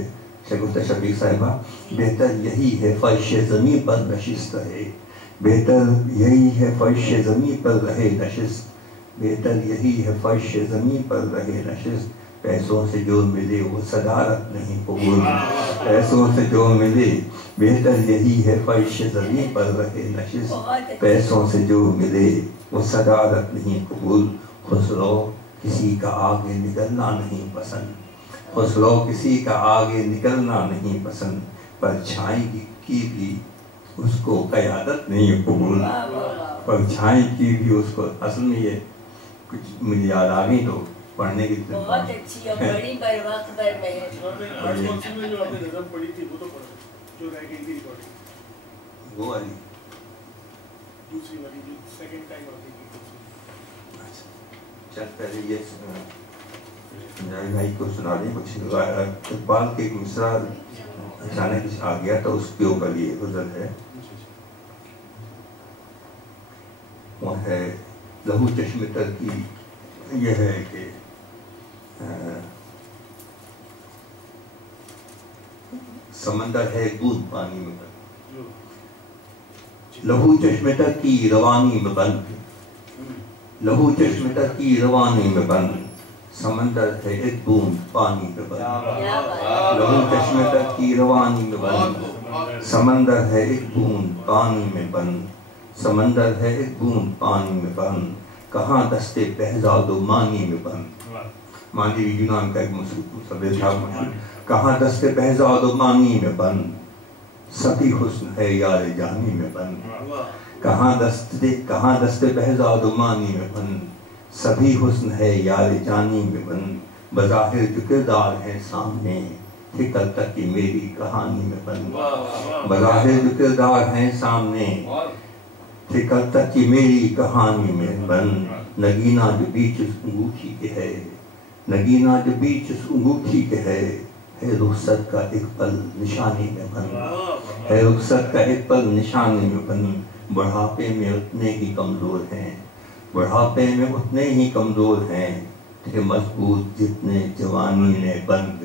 شگفتہ شفیق صاحبہ، بہتر یہی ہے فرش زمین پر نشست ہے، بہتر یہی ہے فرش زمین پر رہے نشست، بہتر یہی ہے فرش زمین پر رہے نشست، پیسوں سے جو ملے وہ صدارت نہیں قبول، پیسوں سے جو ملے بہتر یہی ہے فرش زمین پر رہے نشست، پیسوں سے جو ملے وہ صدارت نہیں قبول، خسرو کسی کا آگے نکلنا نہیں پسند، خسرو کسی کا آگے نکلنا نہیں پسند، پرچھائی کی بھی اس کو قیادت نہیں قبول، پرچھائی کی بھی اس کو، اصل میں یہ کچھ مجھے یاد آ گئی تو پڑھنے کی بہت اچھی اور بڑی بر وقت بر میں جو آپ نے نظم پڑھی تھی وہ تو پڑھا جو رہ گئی تھی ریکارڈنگ، وہ والی دوسری والی جو سیکنڈ ٹائم آتی تھی، چل پہلے یہ سنجائی بھائی کو سنا دیں کچھ، اقبال کے ایک مصرع اچانک آ گیا تو اس کے اوپر یہ غزل ہے، وہ ہے لہو چشم تر کی، یہ ہے کہ سمندر ہے بوند پانی میں بند، لہو چشم تر کی روانی میں بند، لہو چشم تر کی روانی میں بند، سمندر ہے ایک بوند پانی میں بند، لہو چشم تر کی روانی میں بند، سمندر ہے ایک بوند پانی میں بند، سمندر ہے ایک بوند پانی میں بند، کہاں دستے بہزاد و مانی میں بند، مانی یونان کا ایک مصور تھا، کہاں دستے بہزاد و مانی میں بند، سبھی حسن ہے یار جانی میں بند، کہاں دستے بہزاد و مانی میں بند، سبھی حسن ہے یار جانی میں بند، بظاہر جو کردار ہے سامنے فکر تک کی میری کہانی میں بند، بظاہر جو کردار ہے سامنے فکر تک کی میری کہانی میں بند، نگینہ جو بیچ اس انگوٹھی کے ہے، نگینہ جو بیچ اس انگوٹھی کے ہے رخصت کا ایک پل نشانی میں بند، ہے رخصت کا ایک پل نشانی میں بند، بڑھاپے میں اتنے ہی کمزور ہیں، بڑھاپے میں اتنے ہی کمزور ہیں کہ مضبوط جتنے جوانی میں بند،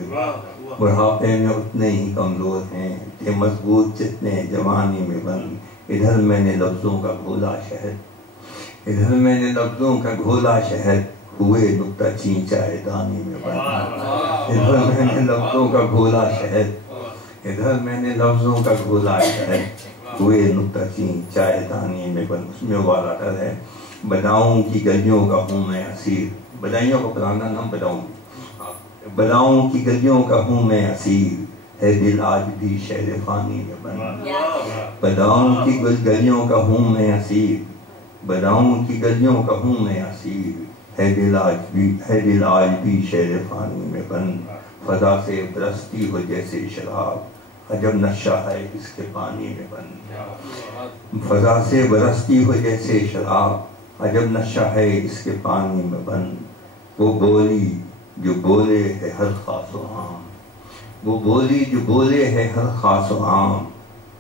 بڑھاپے میں اتنے ہی کمزور ہیں کہ مضبوط جتنے جوانی میں بند، ادھر میں نے لفظوں کا گھولا شہد، ادھر میں نے لفظوں کا گھولا شہد، ہوئے نکتہ چین چائے دانی میں بند، ادھر میں نے لفظوں کا گھولا شہد، ادھر میں نے لفظوں کا گھولا شہد، ہوئے نکتہ چین چائے دانی میں بند، اس میں والا کر ہے، بداؤں کی گلیوں کا ہوں میں اسیر، بدائیوں کا پرانا نام بداؤں، بداؤں کی گلیوں کا ہوں میں اسیر، ہے دل آج بھی شہر فانی میں بند. بداؤں کی گلیوں کا ہوں میں اسیر, بداؤں کی گلیوں کا ہوں میں اسیر, ہے دل آج بھی شہر فانی میں بند. فضا سے برستی ہو جیسے شراب, عجب نشہ ہے اس کے پانی میں بند. فضا سے برستی ہو جیسے شراب, عجب نشہ ہے اس کے پانی میں بند. وہ بولی جو بولے ہے ہر خاص و عام, وہ بولی جو بولے ہے ہر خاص و عام,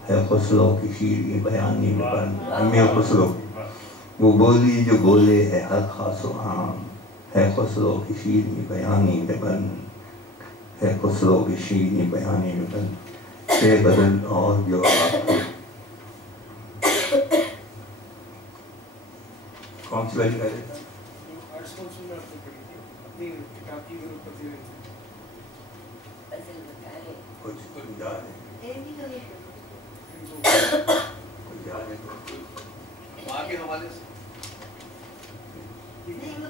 ہے خسرو کی شیریں بیانی میں بند. امیر خسرو. وہ بولی جو بولے ہے ہر خاص و عام, ہے خسرو کی شیریں بیانی میں بند, ہے خسرو کی شیریں بیانی میں بند. سے بدل اور جو آپ کون سی والی کہہ رہے تھے؟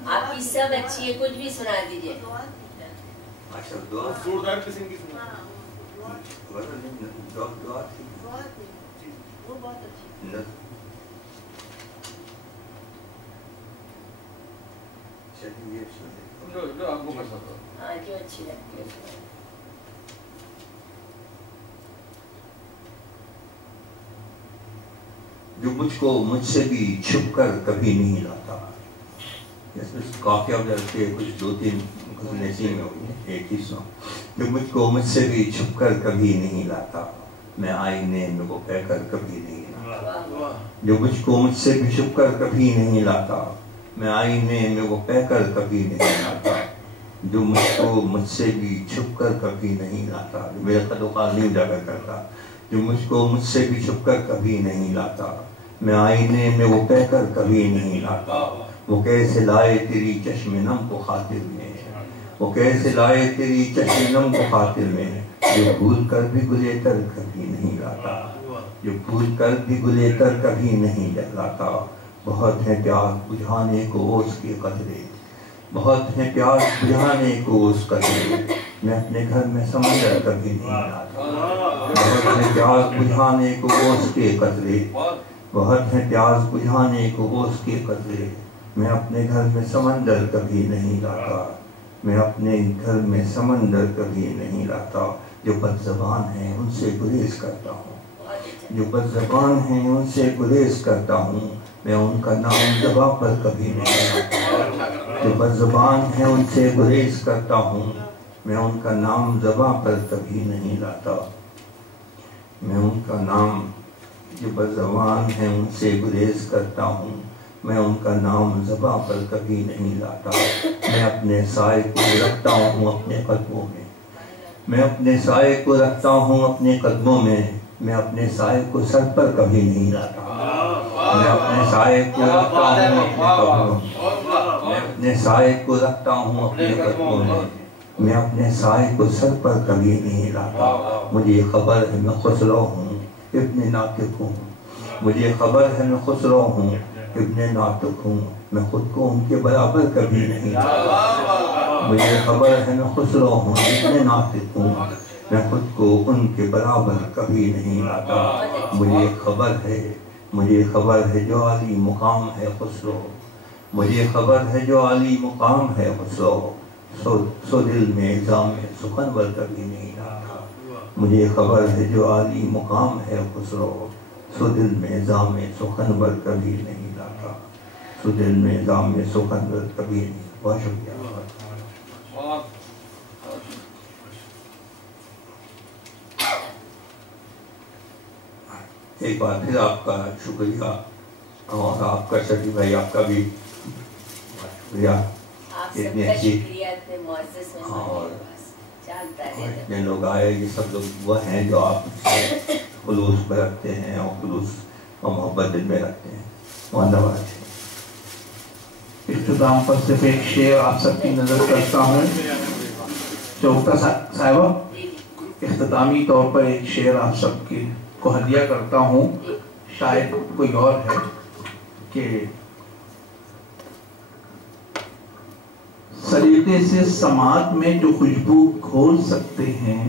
آپ کی سب اچھی ہے, کچھ بھی سنا دیجیے. جو اچھی لگتی ہے. جو مجھ کو مجھ سے بھی چھپ کر کبھی نہیں لاتا. اس میں کافی کے کچھ دو تین نسیم میں ہوئی ہیں, ایک ہی سو. جو مجھ کو مجھ سے بھی چھپ کر کبھی نہیں لاتا, میں آئینے میں وہ کہہ کر کبھی نہیں لاتا. جو مجھ کو مجھ سے بھی چھپ کر کبھی نہیں لاتا, میں آئینے میں وہ کہہ کر کبھی نہیں لاتا. جو مجھ کو مجھ سے بھی چھپ کر کبھی نہیں لاتا, میرا قد و قال نہیں اجاگر کرتا. جو مجھ کو مجھ سے بھی چھپ کر کبھی نہیں لاتا, میں آئینے میں وہ کہہ کر کبھی نہیں لاتا. وہ کیسے لائے تیری چشم نم کو خاطر میں, وہ کیسے لائے تیری چشم نم کو خاطر میں, جو بھول کر بھی گلے تر کبھی نہیں لاتا, جو بھول کر بھی گلے تر کبھی نہیں لاتا. بہت ہے پیاس بجھانے کو اس کے قطرے, بہت ہے پیاس بجھانے کو اس قطرے, میں اپنے گھر میں سمندر کبھی نہیں لاتا. بہت ہے پیاس بجھانے کو اس کے قطرے, بہت ہے پیاس بجھانے کو اس کے قطرے, میں اپنے گھر میں سمندر کبھی نہیں لاتا. میں اپنے گھر میں سمندر کبھی نہیں لاتا. جو بد زبان ہیں ان سے گریز کرتا ہوں, جو بد زبان ہیں ان سے گریز کرتا ہوں, میں ان کا نام زباں پر کبھی نہیں لاتا. جو بد زبان ہیں ان سے گریز کرتا ہوں, میں ان کا نام زباں پر کبھی نہیں لاتا. میں ان کا نام, جو بد زبان ہیں ان سے گریز کرتا ہوں, میں ان کا نام زباں پر کبھی نہیں لاتا. میں اپنے سائے کو رکھتا ہوں اپنے قدموں میں, میں اپنے سائے کو رکھتا ہوں اپنے قدموں میں, میں اپنے سائے کو سر پر کبھی نہیں لاتا. میں اپنے سائے کو رکھتا ہوں اپنے قدموں میں, میں اپنے سائے کو رکھتا ہوں اپنے قدموں میں, میں اپنے سائے کو سر پر کبھی نہیں لاتا. مجھے خبر ہے میں خسرو ہوں ابن ناطق ہوں, مجھے خبر ہے میں خسرو ہوں ابن ناطق ہوں, میں خود کو ان کے برابر کبھی نہیں لاتا. مجھے خبر ہے میں خسرو ہوں ابن ناطق ہوں, میں خود کو ان کے برابر کبھی نہیں لاتا. مجھے خبر ہے جو عالی مقام ہے خسرو, مجھے خبر ہے جو عالی مقام ہے خسرو, سو دل میں اعزام سخنور کبھی نہیں لاتا. مجھے خبر ہے جو عالی مقام ہے خسرو, سو دل میں اعزام سخنور کبھی نہیں لاتا. سو دل میں اعزام سخنور کبھی نہیں. بہت شکریہ. ایک بار پھر آپ کا شکریہ, اور آپ کا شکریہ بھائی, آپ کا بھی شکریہ. اتنے اچھی اور اتنے لوگ آئے, یہ سب لوگ وہ ہیں جو آپ سے خلوص برتتے ہیں اور خلوص اور محبت دل میں رکھتے ہیں. دھنیہ واد. اختتام پر صرف ایک شعر آپ سب کی نظر کرتا ہوں. چوکتا صاحبہ, اختتامی طور پر ایک شعر آپ سب کے کو ہدیہ کرتا ہوں. شاید کوئی اور ہے کہ سلیقے سے سماعت میں جو خوشبو گھول سکتے ہیں,